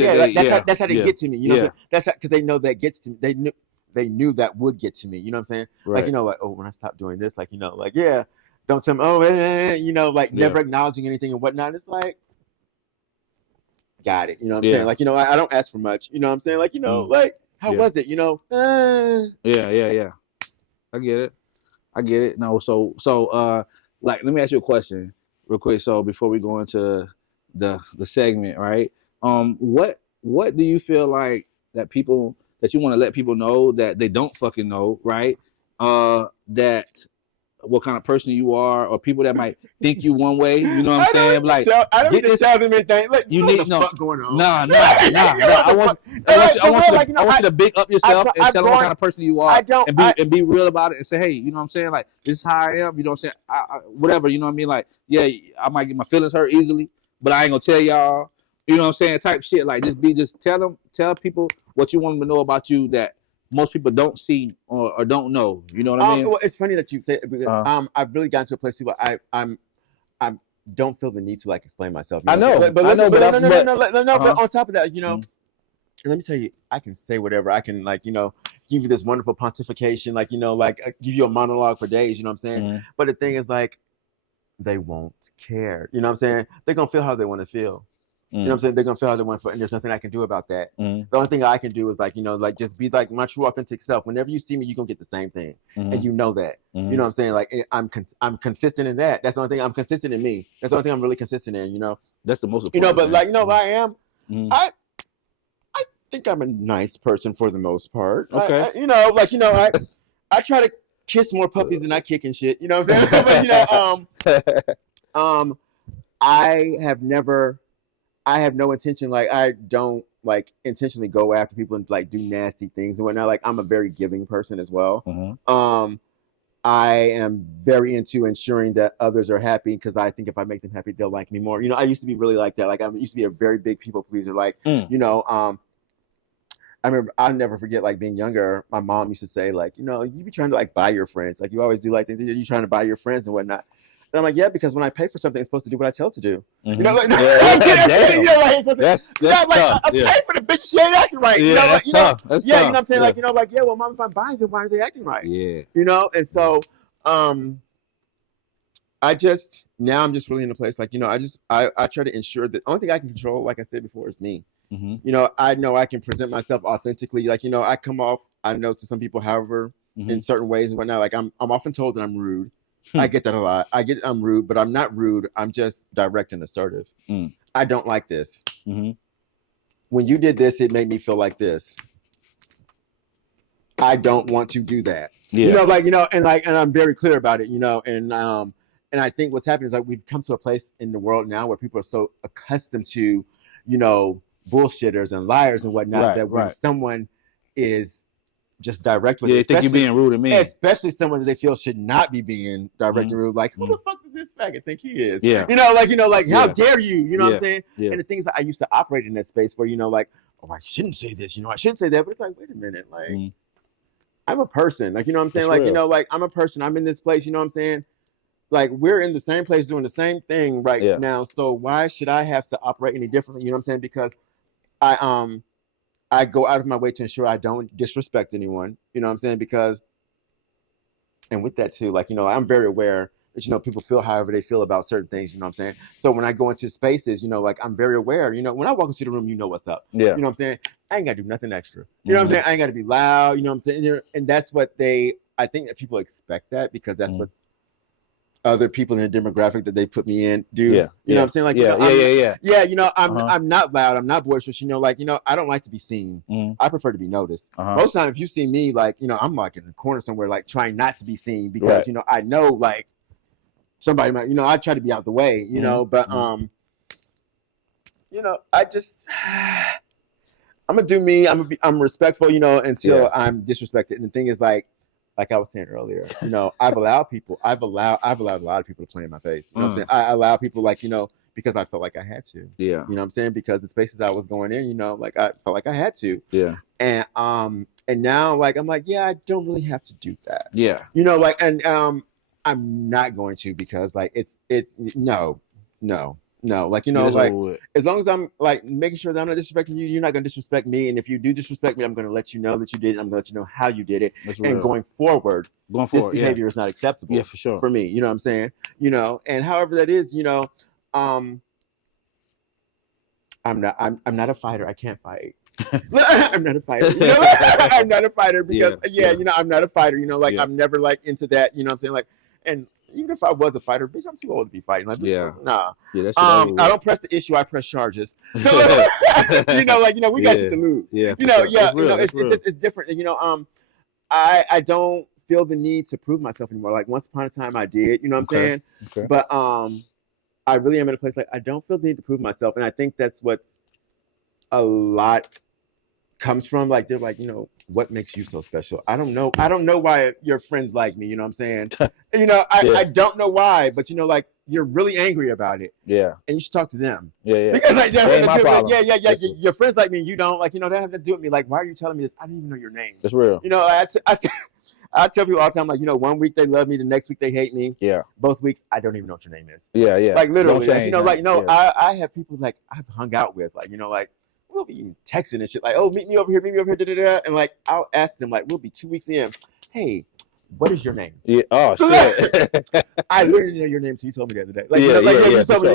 that's how they get to me. You know what I'm saying? That's because they know that gets to me. They knew that would get to me. You know what I'm saying? Right. Like, you know, like, oh, when I stop doing this, like, you know, like, don't tell me, you know, like never acknowledging anything and whatnot. It's like, got it. You know what I'm saying? Like, you know, I don't ask for much. You know what I'm saying? Like, you know, like, how was it? You know? Yeah. I get it. No, so like, let me ask you a question real quick. So before we go into the segment, right? What do you feel like that you want to let people know that they don't fucking know, right? That what kind of person you are, or people that might think you one way, you know what I'm saying? Like, I don't need to tell them anything. Like, you need no fuck going on. Nah. I want you to big up yourself and tell them what kind of person you are, and be real about it and say, hey, you know what I'm saying? Like, this is how I am. You know what I'm saying? I whatever. You know what I mean? Like, yeah, I might get my feelings hurt easily, but I ain't gonna tell y'all. You know what I'm saying? Type shit. Like, just tell people what you want them to know about you that most people don't see or don't know. You know what I mean? Well, it's funny that you say it because I've really gotten to a place where I don't feel the need to like explain myself. I know, but on top of that, you know, and let me tell you, I can say whatever. I can, like, you know, give you this wonderful pontification, like, you know, like give you a monologue for days. You know what I'm saying? But the thing is, like, they won't care. You know what I'm saying? They're gonna feel how they want to feel. You know what I'm saying? They're gonna feel how they want to feel, and there's nothing I can do about that. The only thing I can do is, like, you know, like, just be like my true authentic self. Whenever you see me, you're gonna get the same thing, and you know that. You know what I'm saying? Like, I'm consistent in that. That's the only thing. I'm consistent in me. That's the only thing I'm really consistent in. You know. That's the most important. You know, but thing. like, you know, who I am. I think I'm a nice person for the most part. Okay. You know, like, you know, I try to kiss more puppies than I kick and shit. You know what I'm saying? But, you know, I have no intention, like, I don't, like, intentionally go after people and, like, do nasty things and whatnot. Like, I'm a very giving person as well. I am very into ensuring that others are happy, because I think if I make them happy, they'll like me more. You know, I used to be really like that. Like, I used to be a very big people pleaser. Like, you know, I remember, I'll never forget, like, being younger, my mom used to say, like, you know, you be trying to, like, buy your friends. Like, you always do, like, things, you're trying to buy your friends and whatnot. And I'm like, yeah, because when I pay for something, it's supposed to do what I tell it to do. You know, like, you know, like, it's supposed to, that's like, I pay for the bitch, she ain't acting right. Yeah, you know, like, you know, you know what I'm saying? Like, you know, like, yeah, well, mom, if I'm buying them, why are they acting right? Yeah. You know, and so, I'm just really in a place, like, you know, I try to ensure that the only thing I can control, like I said before, is me. You know I can present myself authentically. Like, you know, I come off, I know, to some people, however, in certain ways and whatnot. Like, I'm often told that I'm rude. I get that a lot. I'm rude, but I'm not rude. I'm just direct and assertive. I don't like this. When you did this, it made me feel like this. I don't want to do that. You know, like, you know, and I'm very clear about it, you know, and I think what's happening is, like, we've come to a place in the world now where people are so accustomed to, you know, bullshitters and liars and whatnot. That when someone is just direct with it, they think you're being rude to me. Especially someone that they feel should not be being direct and rude. Like, who the fuck does this faggot think he is? Yeah. How dare you? You know what I'm saying? Yeah. And the thing is, I used to operate in that space where, like, oh, I shouldn't say this, I shouldn't say that. But it's like, wait a minute, like, I'm a person. Like, you know what I'm saying? That's real. Like, I'm a person. I'm in this place, you know what I'm saying? Like, we're in the same place doing the same thing now. So why should I have to operate any differently? You know what I'm saying? Because I go out of my way to ensure I don't disrespect anyone. You know what I'm saying? Because, and with that too, like, I'm very aware that, people feel however they feel about certain things, you know what I'm saying? So when I go into spaces, like, I'm very aware, when I walk into the room, you know what's up. Yeah. You know what I'm saying? I ain't got to do nothing extra. You know what I'm saying? I ain't got to be loud, you know what I'm saying? And that's what I think that people expect that because that's what other people in the demographic that they put me in do. Yeah. You know what I'm saying? Like, Yeah, I'm not loud. I'm not boisterous. I don't like to be seen. I prefer to be noticed. Most of the time, if you see me, like, I'm like in the corner somewhere, like trying not to be seen because, I know, like, somebody might, I try to be out the way, but, I just, I'm gonna do me. I'm respectful, until I'm disrespected. And the thing is, like I was saying earlier, I've allowed a lot of people to play in my face. You know what I'm saying? I allow people, like, because I felt like I had to. Yeah. You know what I'm saying? Because the spaces I was going in, like, I felt like I had to. Yeah. And now, like, I'm like, yeah, I don't really have to do that. Yeah. I'm not going to because, like, it's no. Like, like, as long as I'm, like, making sure that I'm not disrespecting you, you're not going to disrespect me. And if you do disrespect me, I'm going to let you know that you did it. I'm going to let you know how you did it. And going forward, this behavior is not acceptable. Yeah, for sure. For me, you know what I'm saying? And however that is, I'm not a fighter. I can't fight. I'm not a fighter. I'm not a fighter because I'm not a fighter. I'm never, like, into that. You know what I'm saying? Like, and even if I was a fighter, bitch, I'm too old to be fighting. Like, nah. Yeah, that's I don't press the issue. I press charges. So, we got shit to lose. Yeah. It's different. I don't feel the need to prove myself anymore. Like, once upon a time, I did. You know what I'm saying? Okay. But I really am in a place like I don't feel the need to prove myself, and I think that's what's a lot comes from. Like, they're like, what makes you so special? I don't know why your friends like me. You know what I'm saying? I don't know why, but like, you're really angry about it. Yeah. And you should talk to them. Yeah. Because, like, my problem. Your friends like me, and you don't. Like, they have to do with me. Like, why are you telling me this? I didn't even know your name. That's real. I tell people all the time, like, 1 week they love me, the next week they hate me. Yeah. Both weeks, I don't even know what your name is. Yeah. Like, literally, I have people, like, I've hung out with, like, like, we'll be even texting and shit, like, oh, meet me over here, da-da-da. And, like, I'll ask them, like, we'll be 2 weeks in, hey, what is your name? Yeah. Oh, shit. I literally didn't know your name until you told me the other day. Like, you told me,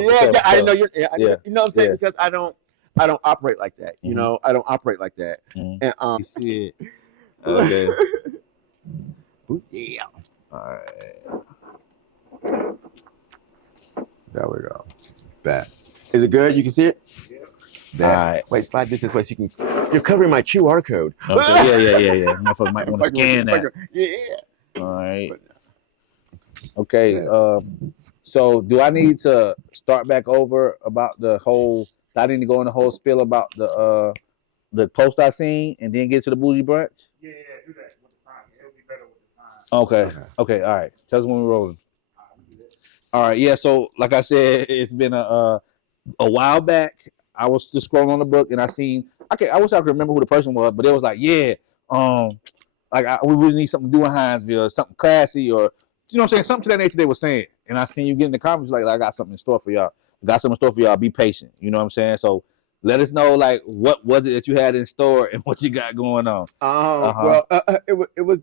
I didn't know your name. Yeah. You know what I'm saying? Because I don't operate like that. I don't operate like that. And shit. Okay. Ooh, yeah. All right. There we go. Back. Is it good? You can see it? All right. Wait, slide this way so you can. You're covering my QR code. Okay. Yeah. Motherfucker might want to scan that. Yeah. All right. Okay. Yeah. So do I need to start back over about the whole? I need to go in the whole spiel about the post I seen and then get to the bougie brunch. Yeah. Do that with the time. It'll be better with the time. Okay. All right. Tell us when we're rolling. All right. Yeah. So like I said, it's been a while back. I was just scrolling on the book and I seen. I wish I could remember who the person was, but it was like, we really need something to do in Hinesville, something classy, or you know what I'm saying, something to that nature they were saying. And I seen you get in the comments like, I got something in store for y'all. Be patient. You know what I'm saying? So let us know, like, what was it that you had in store and what you got going on. It was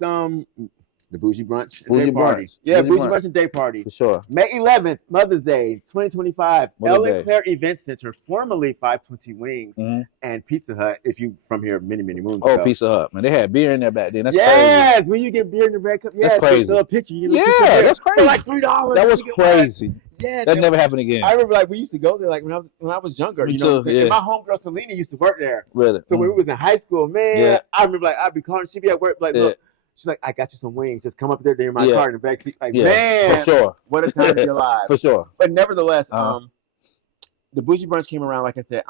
the Bougie Brunch and Day Party. Yeah, Bougie Brunch and Day Party. For sure. May 11th, Mother's Day, 2025. Ellen Claire Event Center, formerly 520 Wings and Pizza Hut, if you from here many moons ago. Oh, Pizza Hut. Man, they had beer in there back then. That's yes, crazy. when you get beer in the red cup. That's crazy. Little picture. That's crazy. For like $3. That was crazy. Yeah, that never happened again. I remember, like, we used to go there, like, when I was younger. You know what I'm saying? And my homegirl Selena used to work there. Really? So when we was in high school, man, I remember, like, I'd be calling. She'd be at work, like, look. She's like, I got you some wings. Just come up there in my car in the back seat. Like, man, for sure. What a time to be alive. For sure. But nevertheless, the Bougie Brunch came around, like I said,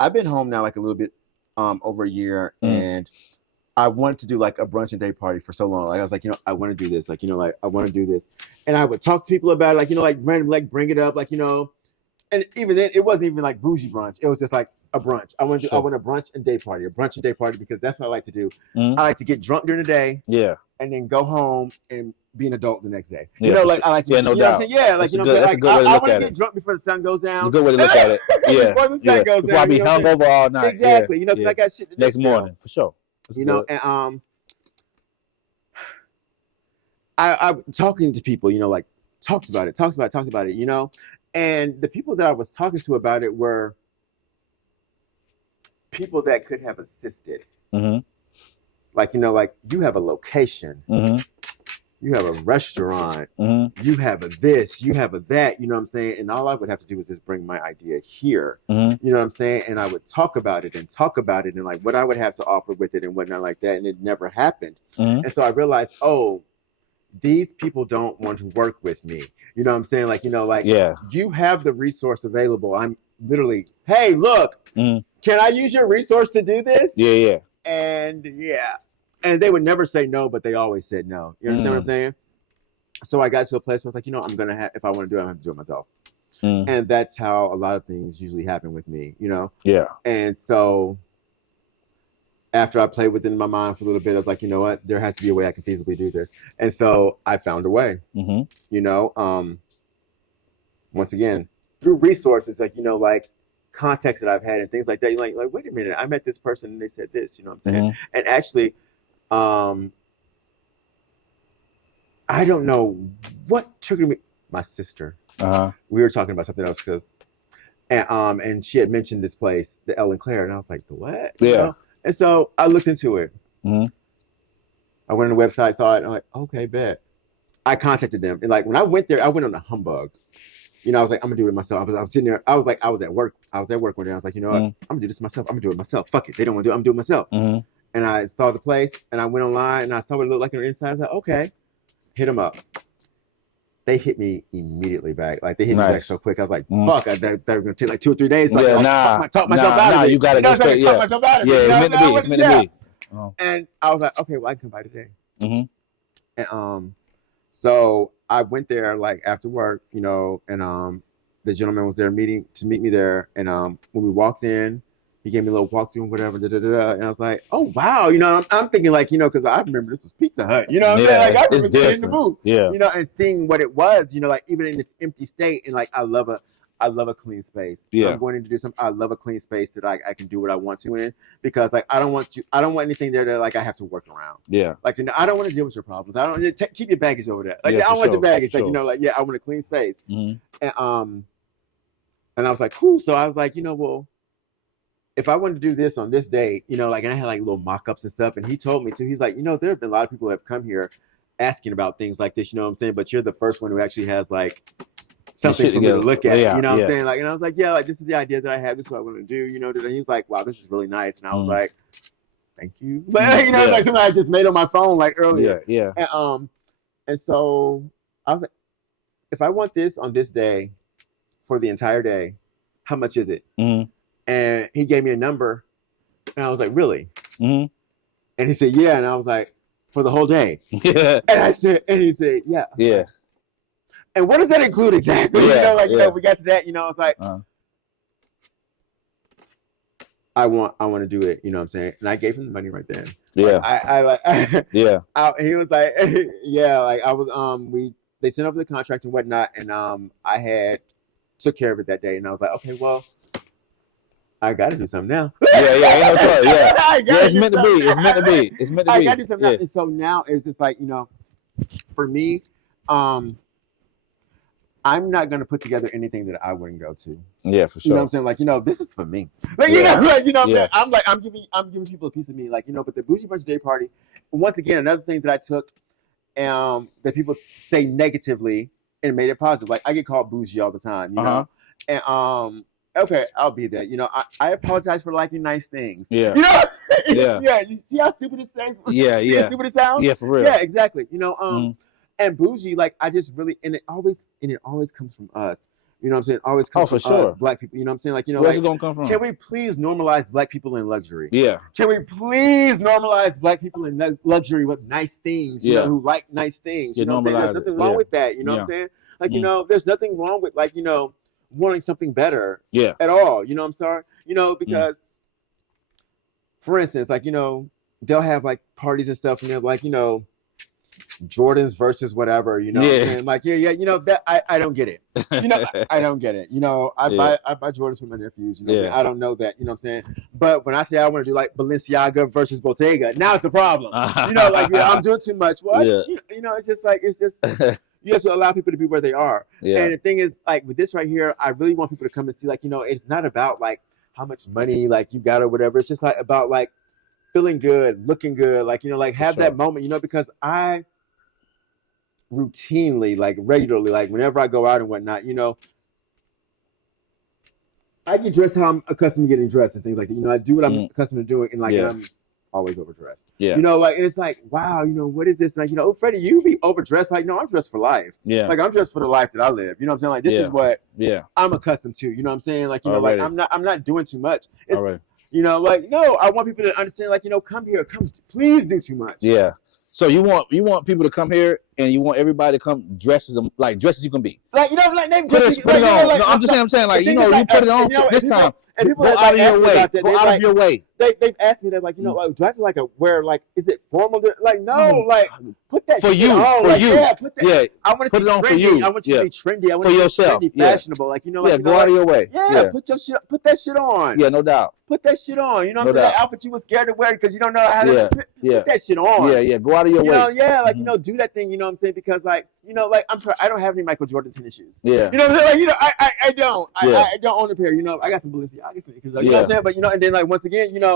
I've been home now like a little bit over a year, and I wanted to do like a brunch and day party for so long. Like I was like, I want to do this. Like, like I want to do this, and I would talk to people about it, like like randomly, like bring it up, like and even then it wasn't even like bougie brunch. It was just like a brunch. I want a brunch and day party, because that's what I like to do. I like to get drunk during the day, and then go home and be an adult the next day. I like to, no doubt. Like like I want to get drunk before the sun goes down. It's a good way to look at it. Yeah, before the sun goes down. Before I be hungover all night. Exactly. Because I got shit to do next morning for sure. And I talking to people, like talks about it, and the people that I was talking to about it were people that could have assisted. Like, like you have a location, you have a restaurant, you have a this, you have a that, you know what I'm saying? And all I would have to do was just bring my idea here, you know what I'm saying? And I would talk about it and like what I would have to offer with it and whatnot like that. And it never happened. And so I realized, these people don't want to work with me. You know what I'm saying? Like, you have the resource available. I'm literally, hey, look, can I use your resource to do this? Yeah. And they would never say no, but they always said no. You understand what I'm saying? So I got to a place where I was like, I'm going to have, if I want to do it, I'm going to have to do it myself. And that's how a lot of things usually happen with me, Yeah. And so after I played within my mind for a little bit, I was like, you know what? There has to be a way I can feasibly do this. And so I found a way, once again, through resources, like, like contacts that I've had and things like that. You're like, wait a minute, I met this person and they said this, you know what I'm saying? And actually, I don't know what triggered me. My sister, we were talking about something else and she had mentioned this place, the Ellen Claire, and I was like, the what? Yeah. And so I looked into it. I went on the website, saw it, and I'm like, okay, bet. I contacted them. And like when I went there, I went on a humbug. I was like, I'm gonna do it myself. I was sitting there, I was at work. I was at work one day. I was like, you know what? I'm gonna do this myself. I'm gonna do it myself. Fuck it. They don't want to do it. I'm doing it myself. And I saw the place and I went online and I saw what it looked like on the inside. I was like, okay, hit them up. They hit me immediately back. Like they hit me back so quick. I was like, fuck, they were gonna take like 2 or 3 days. So talk myself out of it. You gotta go straight. Talk myself out of it. Yeah, it's meant to be. And I was like, okay, well I can come by today. And so I went there like after work, and the gentleman was there to meet me there. And when we walked in, he gave me a little walkthrough and whatever, and I was like, oh wow, I'm thinking like, because I remember this was Pizza Hut, you know what I'm saying? Like I remember sitting in the booth, and seeing what it was, like even in this empty state, and like I love a clean space. I'm going in to do something. I love a clean space that I can do what I want to in, because like I don't want anything there that like I have to work around. Yeah. Like I don't want to deal with your problems. I don't keep your baggage over there. Like I don't want your baggage. Like like I want a clean space. And I was like, cool. So I was like, well, if I wanted to do this on this day, like, and I had like little mock-ups and stuff, and he told me too. He's like, there have been a lot of people who have come here asking about things like this. You know what I'm saying? But you're the first one who actually has like something for me to look at. You know what I'm saying? Like, and I was like, yeah, like this is the idea that I have. This is what I want to do. And he was like, wow, this is really nice. And I was like, thank you. Like, like something I just made on my phone like earlier. Yeah. And so I was like, if I want this on this day for the entire day, how much is it? And he gave me a number, and I was like, really? And he said, yeah. And I was like, for the whole day? Yeah. And he said, yeah. Yeah. And what does that include exactly? We got to that, I was like, I want to do it, you know what I'm saying? And I gave him the money right then. Yeah. He was like, yeah, like I was, they sent over the contract and whatnot, and I took care of it that day, and I was like, okay, well, I got to do something now. Ain't no choice. It's meant to be. It's meant to be. It's meant to be. I got to do something now. And so now it's just like, for me, I'm not going to put together anything that I wouldn't go to. Yeah, for sure. You know what I'm saying? Like, this is for me. Like, I'm giving people a piece of me. Like, but the Bougie Brunch Day Party, once again, another thing that I took that people say negatively and made it positive. Like, I get called bougie all the time, you know? And, okay, I'll be there. I apologize for liking nice things. Yeah. Yeah. You see how stupid it sounds? Yeah. How stupid it sounds? Yeah, for real. Yeah, exactly. And bougie, like I just really, and it always comes from us. You know what I'm saying? Always comes for from sure. us, black people. You know what I'm saying? Like, you know, where's like, it gonna come from? can we please normalize black people in luxury? Yeah. Can we please normalize black people in luxury with nice things? You know, who like nice things. You know what I'm saying? There's nothing wrong with that. You know what I'm saying? Like, you know, there's nothing wrong with, like, you know, wanting something better. At all. You know what I'm sorry? You know, because for instance, like, you know, they'll have like parties and stuff, and they're like, you know, Jordans versus whatever, you know what I'm saying? Like, you know, that I don't get it. You know, I don't get it. You know, I buy Jordans for my nephews, you know what I'm saying? I don't know that, you know what I'm saying? But when I say I want to do like Balenciaga versus Bottega, now it's a problem. You know, like, I'm doing too much. Well, you know, it's just like, you have to allow people to be where they are. And the thing is, like, with this right here, I really want people to come and see, like, you know, it's not about like how much money like you got or whatever. It's just like about like feeling good, looking good, like, you know, like have that moment, you know, because I routinely, like regularly, like whenever I go out and whatnot, you know, I get dressed how I'm accustomed to getting dressed and things like that. You know, I do what I'm accustomed to doing, and like I'm always overdressed. You know, like, and it's like, wow, you know, what is this? Like, you know, oh, Freddie, you be overdressed. Like, no, I'm dressed for life. Like, I'm dressed for the life that I live. You know what I'm saying? Like, this is what I'm accustomed to. You know what I'm saying? Like, you know, like I'm not doing too much. You know, like, no, I want people to understand, like, you know, come here, please do too much. So you want people to come here, and you want everybody to come dressed as you can be. Like, you know, like they put it on. Like, no, I'm saying, like, you know, you put it on this time. And people go out of your way. Go out of your way. They've asked me that, like, you know, like, do I have to like wear, like, is it formal? Like, no, like, put that for you, on. for like, you. Yeah, put that. Yeah, I want to put it on trendy. for you. I want you to be trendy. I want for you to yourself. be trendy, fashionable. Like, you know, like, go out of your way. Put that shit on. Yeah, no doubt. Put that shit on. You know what I'm saying? That outfit you were scared to wear because you don't know how to put that shit on. Yeah, go out of your way. You know, like, you know, do that thing, you know what I'm saying? Because, like, you know, like, I'm sorry, I don't have any Michael Jordan tennis shoes. You know what I'm saying? Like, you know, I don't. I don't own a pair, you know. I got some Balenciaga sneakers, you know what I'm saying? But, you know, and then, like, once again, you know,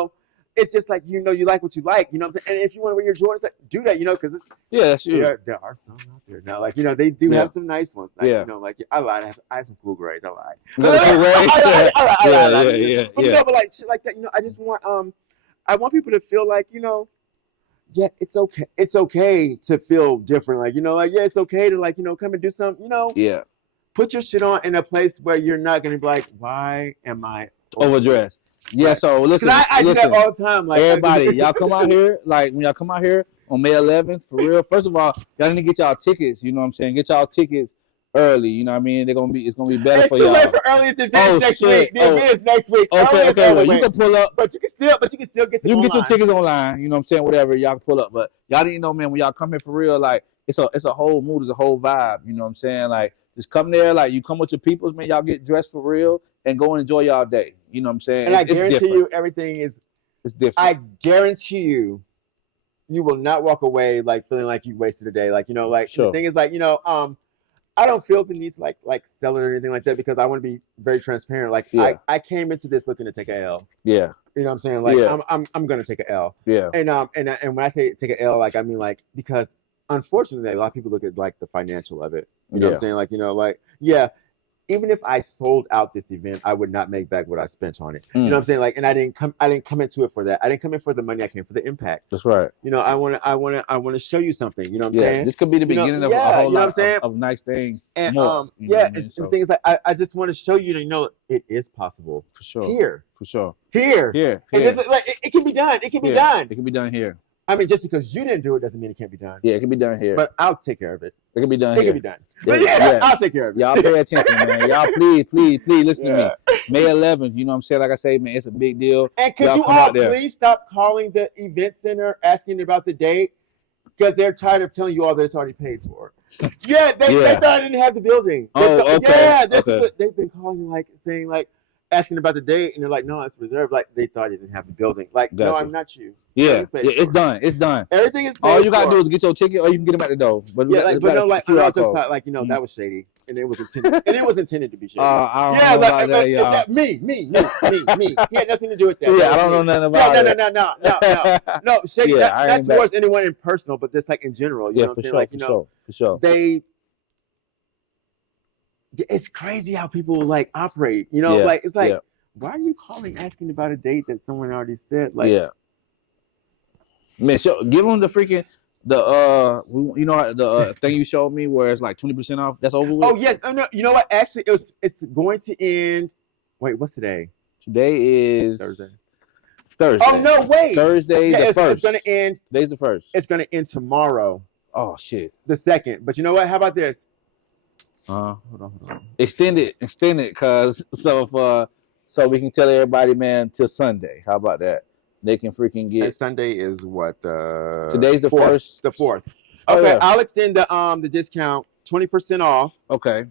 it's just like, you know, you like what you like, you know what I'm saying? And if you want to wear your Jordans, like, do that, you know, because there are some out there now. Like, you know, they do have some nice ones. Like, you know, like, I lied. I have some cool grades. I lied. I lied. But, you know, but like, shit like that, you know, I just want, I want people to feel like, you know, it's okay. It's okay to feel different. Like, you know, like, it's okay to, like, you know, come and do something, you know. Put your shit on in a place where you're not going to be like, why am I overdressed? So listen. Because I do that all the time. Like, everybody, y'all come out here. Like, when y'all come out here on May 11th, for real. First of all, y'all need to get y'all tickets. You know what I'm saying? Get y'all tickets early. You know what I mean? It's gonna be better for y'all. It's too late for earliest event next week. The event is next week. Okay. Well, you can pull up, but you can still get them You can online. get your tickets online. You know what I'm saying? Whatever, y'all can pull up. But y'all didn't know, man. When y'all come here for real, like, it's a whole mood. It's a whole vibe. You know what I'm saying? Like, just come there. Like, you come with your peoples, man. Y'all get dressed for real and go and enjoy y'all day. You know what I'm saying? And I guarantee you, everything is different. I guarantee you, you will not walk away like feeling like you wasted a day. Like, you know, like the thing is, like, you know, I don't feel the need to like sell it or anything like that because I want to be very transparent. Like, I came into this looking to take a L. You know what I'm saying? Like, I'm gonna take a L. And when I say take a L, like, I mean, like, because unfortunately a lot of people look at like the financial of it. You know what I'm saying? Like, you know, like, even if I sold out this event, I would not make back what I spent on it. You know what I'm saying? Like, and I didn't come into it for that. I didn't come in for the money. I came for the impact. That's right. You know, I want to show you something. You know what I'm saying? This could be the beginning of a whole lot of nice things. And more, the thing is, like, I just want to show you, you know, it is possible. For sure. Here. For sure. Here. And this is, like, it can be done. It can be done. It can be done here. I mean, just because you didn't do it doesn't mean it can't be done. It can be done here. But I'll take care of it. It can be done here. It can be done. But I'll take care of it. Y'all pay attention, man. Y'all please listen to me. May 11th, you know what I'm saying? Like I say, man, it's a big deal. And could you all please stop calling the event center asking about the date? Because they're tired of telling you all that it's already paid for. They thought I didn't have the building. They've been calling, like, saying, like, asking about the date, and they're like, no, it's reserved. Like, they thought they didn't have the building. Like, no, I'm not you. It's done. It's done. Everything is paid all you gotta do is get your ticket, or you can get them at the door. But like, you know, that was shady, and it was intended. And it was intended to be shady. I don't know about that, y'all. Me. He had nothing to do with that. I don't know nothing about it. No, shady. Not towards anyone in personal, but just like in general. You know what I'm saying? Like, you know, for sure. It's crazy how people like operate. You know, like, it's like, why are you calling asking about a date that someone already said? Like, man, give them the freaking you know the thing you showed me where it's like 20% off. That's over with. Oh yes, no. You know what? Actually, it's going to end. Wait, what's today? Today is Thursday. Oh no, wait. Thursday the 1st. It's going to end. Today's the 1st. It's going to end tomorrow. Oh shit. The 2nd. But you know what? How about this? Hold on. Extend it, cause so we can tell everybody, man, till Sunday. How about that? They can freaking get. And Sunday is what? Today's the 1st. The 4th. Oh, okay, yeah. I'll extend the discount 20% off. Okay.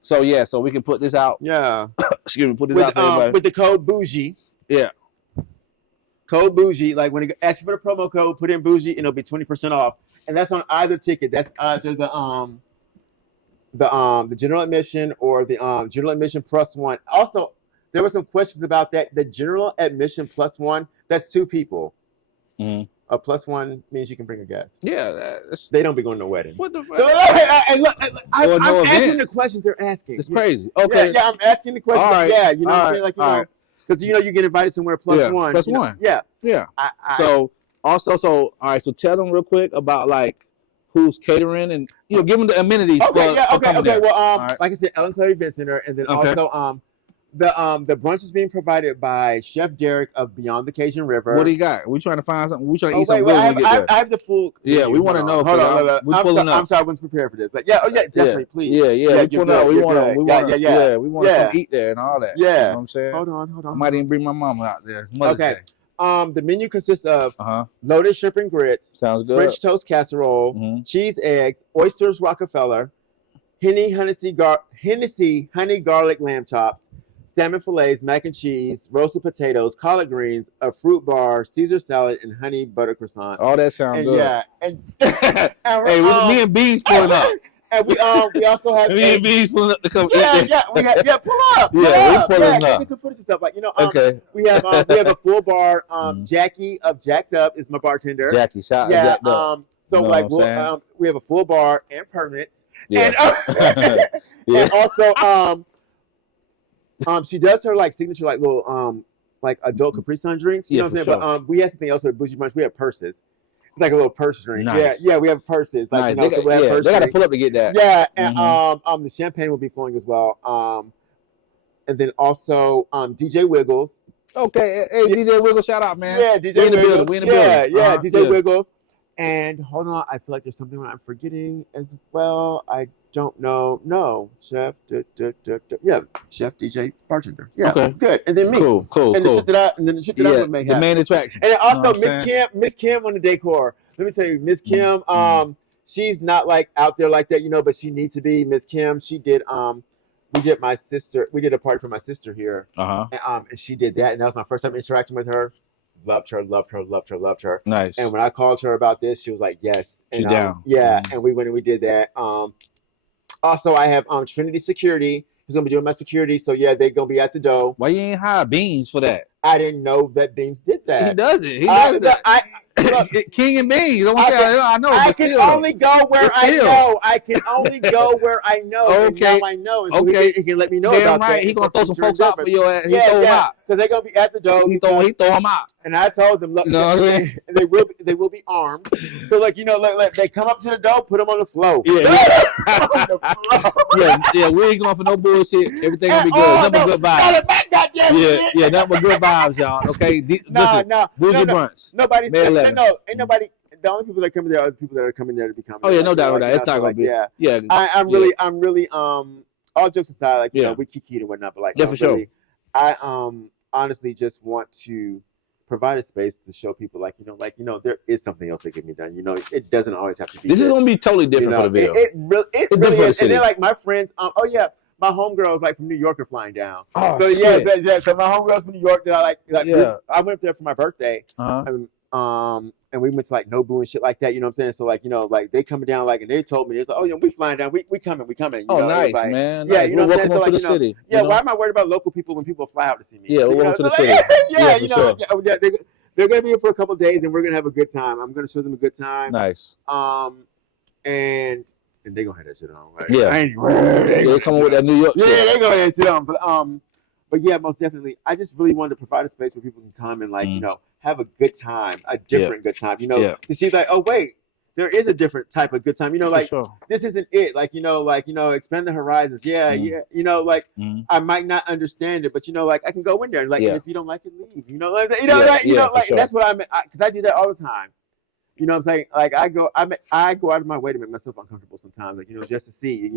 So yeah, so we can put this out. Yeah. Excuse me, put this out for everybody. With the code bougie. Yeah. Code bougie. Like when it asks you for the promo code, put in bougie and it'll be 20% off. And that's on either ticket. That's either the general admission or the general admission plus one. Also, there were some questions about that. The general admission plus one, that's 2 people. Mm-hmm. A plus one means you can bring a guest. Yeah, they don't be going to weddings. What the fuck? So, I'm asking the questions they're asking. It's crazy. Okay. Yeah, I'm asking the question. Right. Yeah, you know what I'm saying? Like, you know, because you know you get invited somewhere plus one. Plus one. Yeah. So all right. So tell them real quick about like who's catering and give them the amenities. Okay. There. Well, like I said, Ellen Claire Event Center, and then also the brunch is being provided by Chef Derek of Beyond the Cajun River. What do you got? We trying to find something. We trying to eat something good when we get there. I have the full. Yeah, we want to know. Hold on. I'm sorry, I wasn't prepared for this. Like, definitely, please. Yeah. We want to come eat there and all that. Yeah. You know what I'm saying? Hold on. I might even bring my mama out there. It's Mother's Day. The menu consists of loaded shrimp and grits. Sounds good. French toast casserole, cheese eggs, oysters Rockefeller, Hennessy honey garlic lamb chops, salmon fillets, mac and cheese, roasted potatoes, collard greens, a fruit bar, Caesar salad, and honey butter croissant. All that sounds good. Yeah, and hey, me and Beans pulling up. And we also have me and Beans pulling up to come eat there. Pull up. We pulling up. Give me some footage and stuff like we have a full bar. Jackie of Jacked Up is my bartender. Jackie, shout out Jacked Up. So like we have a full bar and permits. Yeah. And and also she does her like signature like little like adult Capri Sun drinks. You know what I'm saying? Sure. But we have something else with Bougie Brunch. We have purses. It's like a little purse drink. Nice. Yeah, we have purses. Like nice. They got to pull up to get that. Yeah, and the champagne will be flowing as well. And then also DJ Wiggles. Okay, hey DJ Wiggles, shout out, man. Yeah, DJ Wiggles. We in the building. Yeah, DJ Wiggles. And hold on, I feel like there's something I'm forgetting as well. I don't know. No, chef. Yeah, chef, DJ, bartender. Yeah, okay. Good. And then me. Cool. And the shit that I would make happen. The main attraction. And then also Miss Kim on the decor. Let me tell you, Miss Kim. She's not like out there like that, but she needs to be. Miss Kim. She did. We did a party for my sister here. And she did that, and that was my first time interacting with her. Loved her. Nice. And when I called her about this, she was like, yes. And, she down. Yeah, and we went and we did that. Also, I have Trinity Security. He's going to be doing my security. So, yeah, they're going to be at the door. Why you ain't hire Beans for that? I didn't know that Beans did that. He does it. He does that. King and Beans. I know. I can only go where I know. I can only go where I know. Okay. And now I know. And so he can let me know about that. He's going to throw some folks out for your ass. Yeah. Because they're going to be at the door. He throw them out. And I told them, look, they will be armed. So, like, they come up to the door, put them on the floor. Yeah. We ain't going for no bullshit. Everything gonna be good. Nothing but good vibes. Yeah, nothing but good vibes, y'all. Okay. No. Bougie Brunch. Nobody's ain't nobody. The only people that come there are the people that are coming there to become. Oh yeah, no doubt. It's not gonna be. Yeah. I'm really. All jokes aside, like we kiki and whatnot, but like for sure. I honestly just want to provide a space to show people there is something else that can be done. It doesn't always have to be. This is gonna be totally different for the video. It really is. And then like my friends, my homegirls like from New York are flying down. Oh, so so my homegirls from New York that I went up there for my birthday. And we went to like Nobu and shit like that, you know what I'm saying? So like they coming down and they told me, it's like, we flying down, we coming. Nice, like, man. Yeah, nice. you know what I'm saying? So like, the city. Yeah, why am I worried about local people when people fly out to see me? Yeah, welcome to the city. They're gonna be here for a couple of days and we're gonna have a good time. I'm gonna show them a good time. Nice. And they gonna have that shit on, right? Yeah. They come with that New York shit. Yeah, they gonna have that shit on. But yeah, most definitely, I just really wanted to provide a space where people can come and have a good time, a different good time. To see like, oh wait, there is a different type of good time. You know, like sure. this isn't it. Like, expand the horizons. Yeah, yeah. You know, like I might not understand it, but like I can go in there and and if you don't like it, leave. You know, like sure. that's what because I do that all the time. You know what I'm saying? Like I go out of my way to make myself uncomfortable sometimes, like, just to see,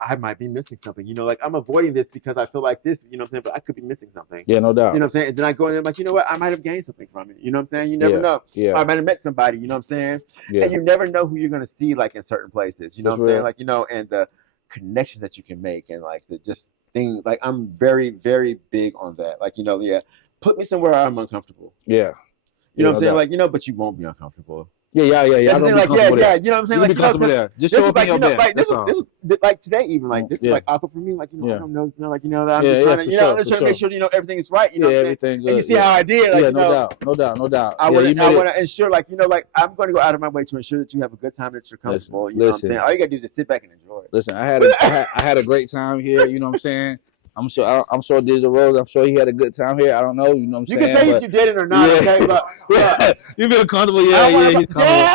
I might be missing something. Like I'm avoiding this because I feel like this, you know what I'm saying? But I could be missing something. Yeah, no doubt. You know what I'm saying? And then I go in there, I'm like, you know what? I might have gained something from it. You know what I'm saying? You never know. Yeah. Or I might have met somebody, you know what I'm saying? Yeah. And you never know who you're gonna see like in certain places. You know what I'm saying? Like, and the connections that you can make and like the just thing, like I'm very, very big on that. Like, put me somewhere I'm uncomfortable. Yeah. You know what I'm saying? Like, but you won't be uncomfortable. Yeah. I don't like, you know what I'm saying? Like, be comfortable there. Just show up in your bed. Like, this is like today, even like this is like awkward for me. Like, I don't know, like, that I'm just trying to, I'm just trying to make sure, everything is right. You know what I'm saying? And you see how I did. Like, no doubt. I want to ensure, like, like I'm going to go out of my way to ensure that you have a good time, that you're comfortable. You know what I'm saying? All you got to do is just sit back and enjoy it. Listen, I had a great time here. You know what I'm saying? I'm sure Digital Rose, I'm sure he had a good time here. I don't know, you know what I'm saying? You can say if you did it or not, okay? But you feel comfortable? Yeah, he's comfortable.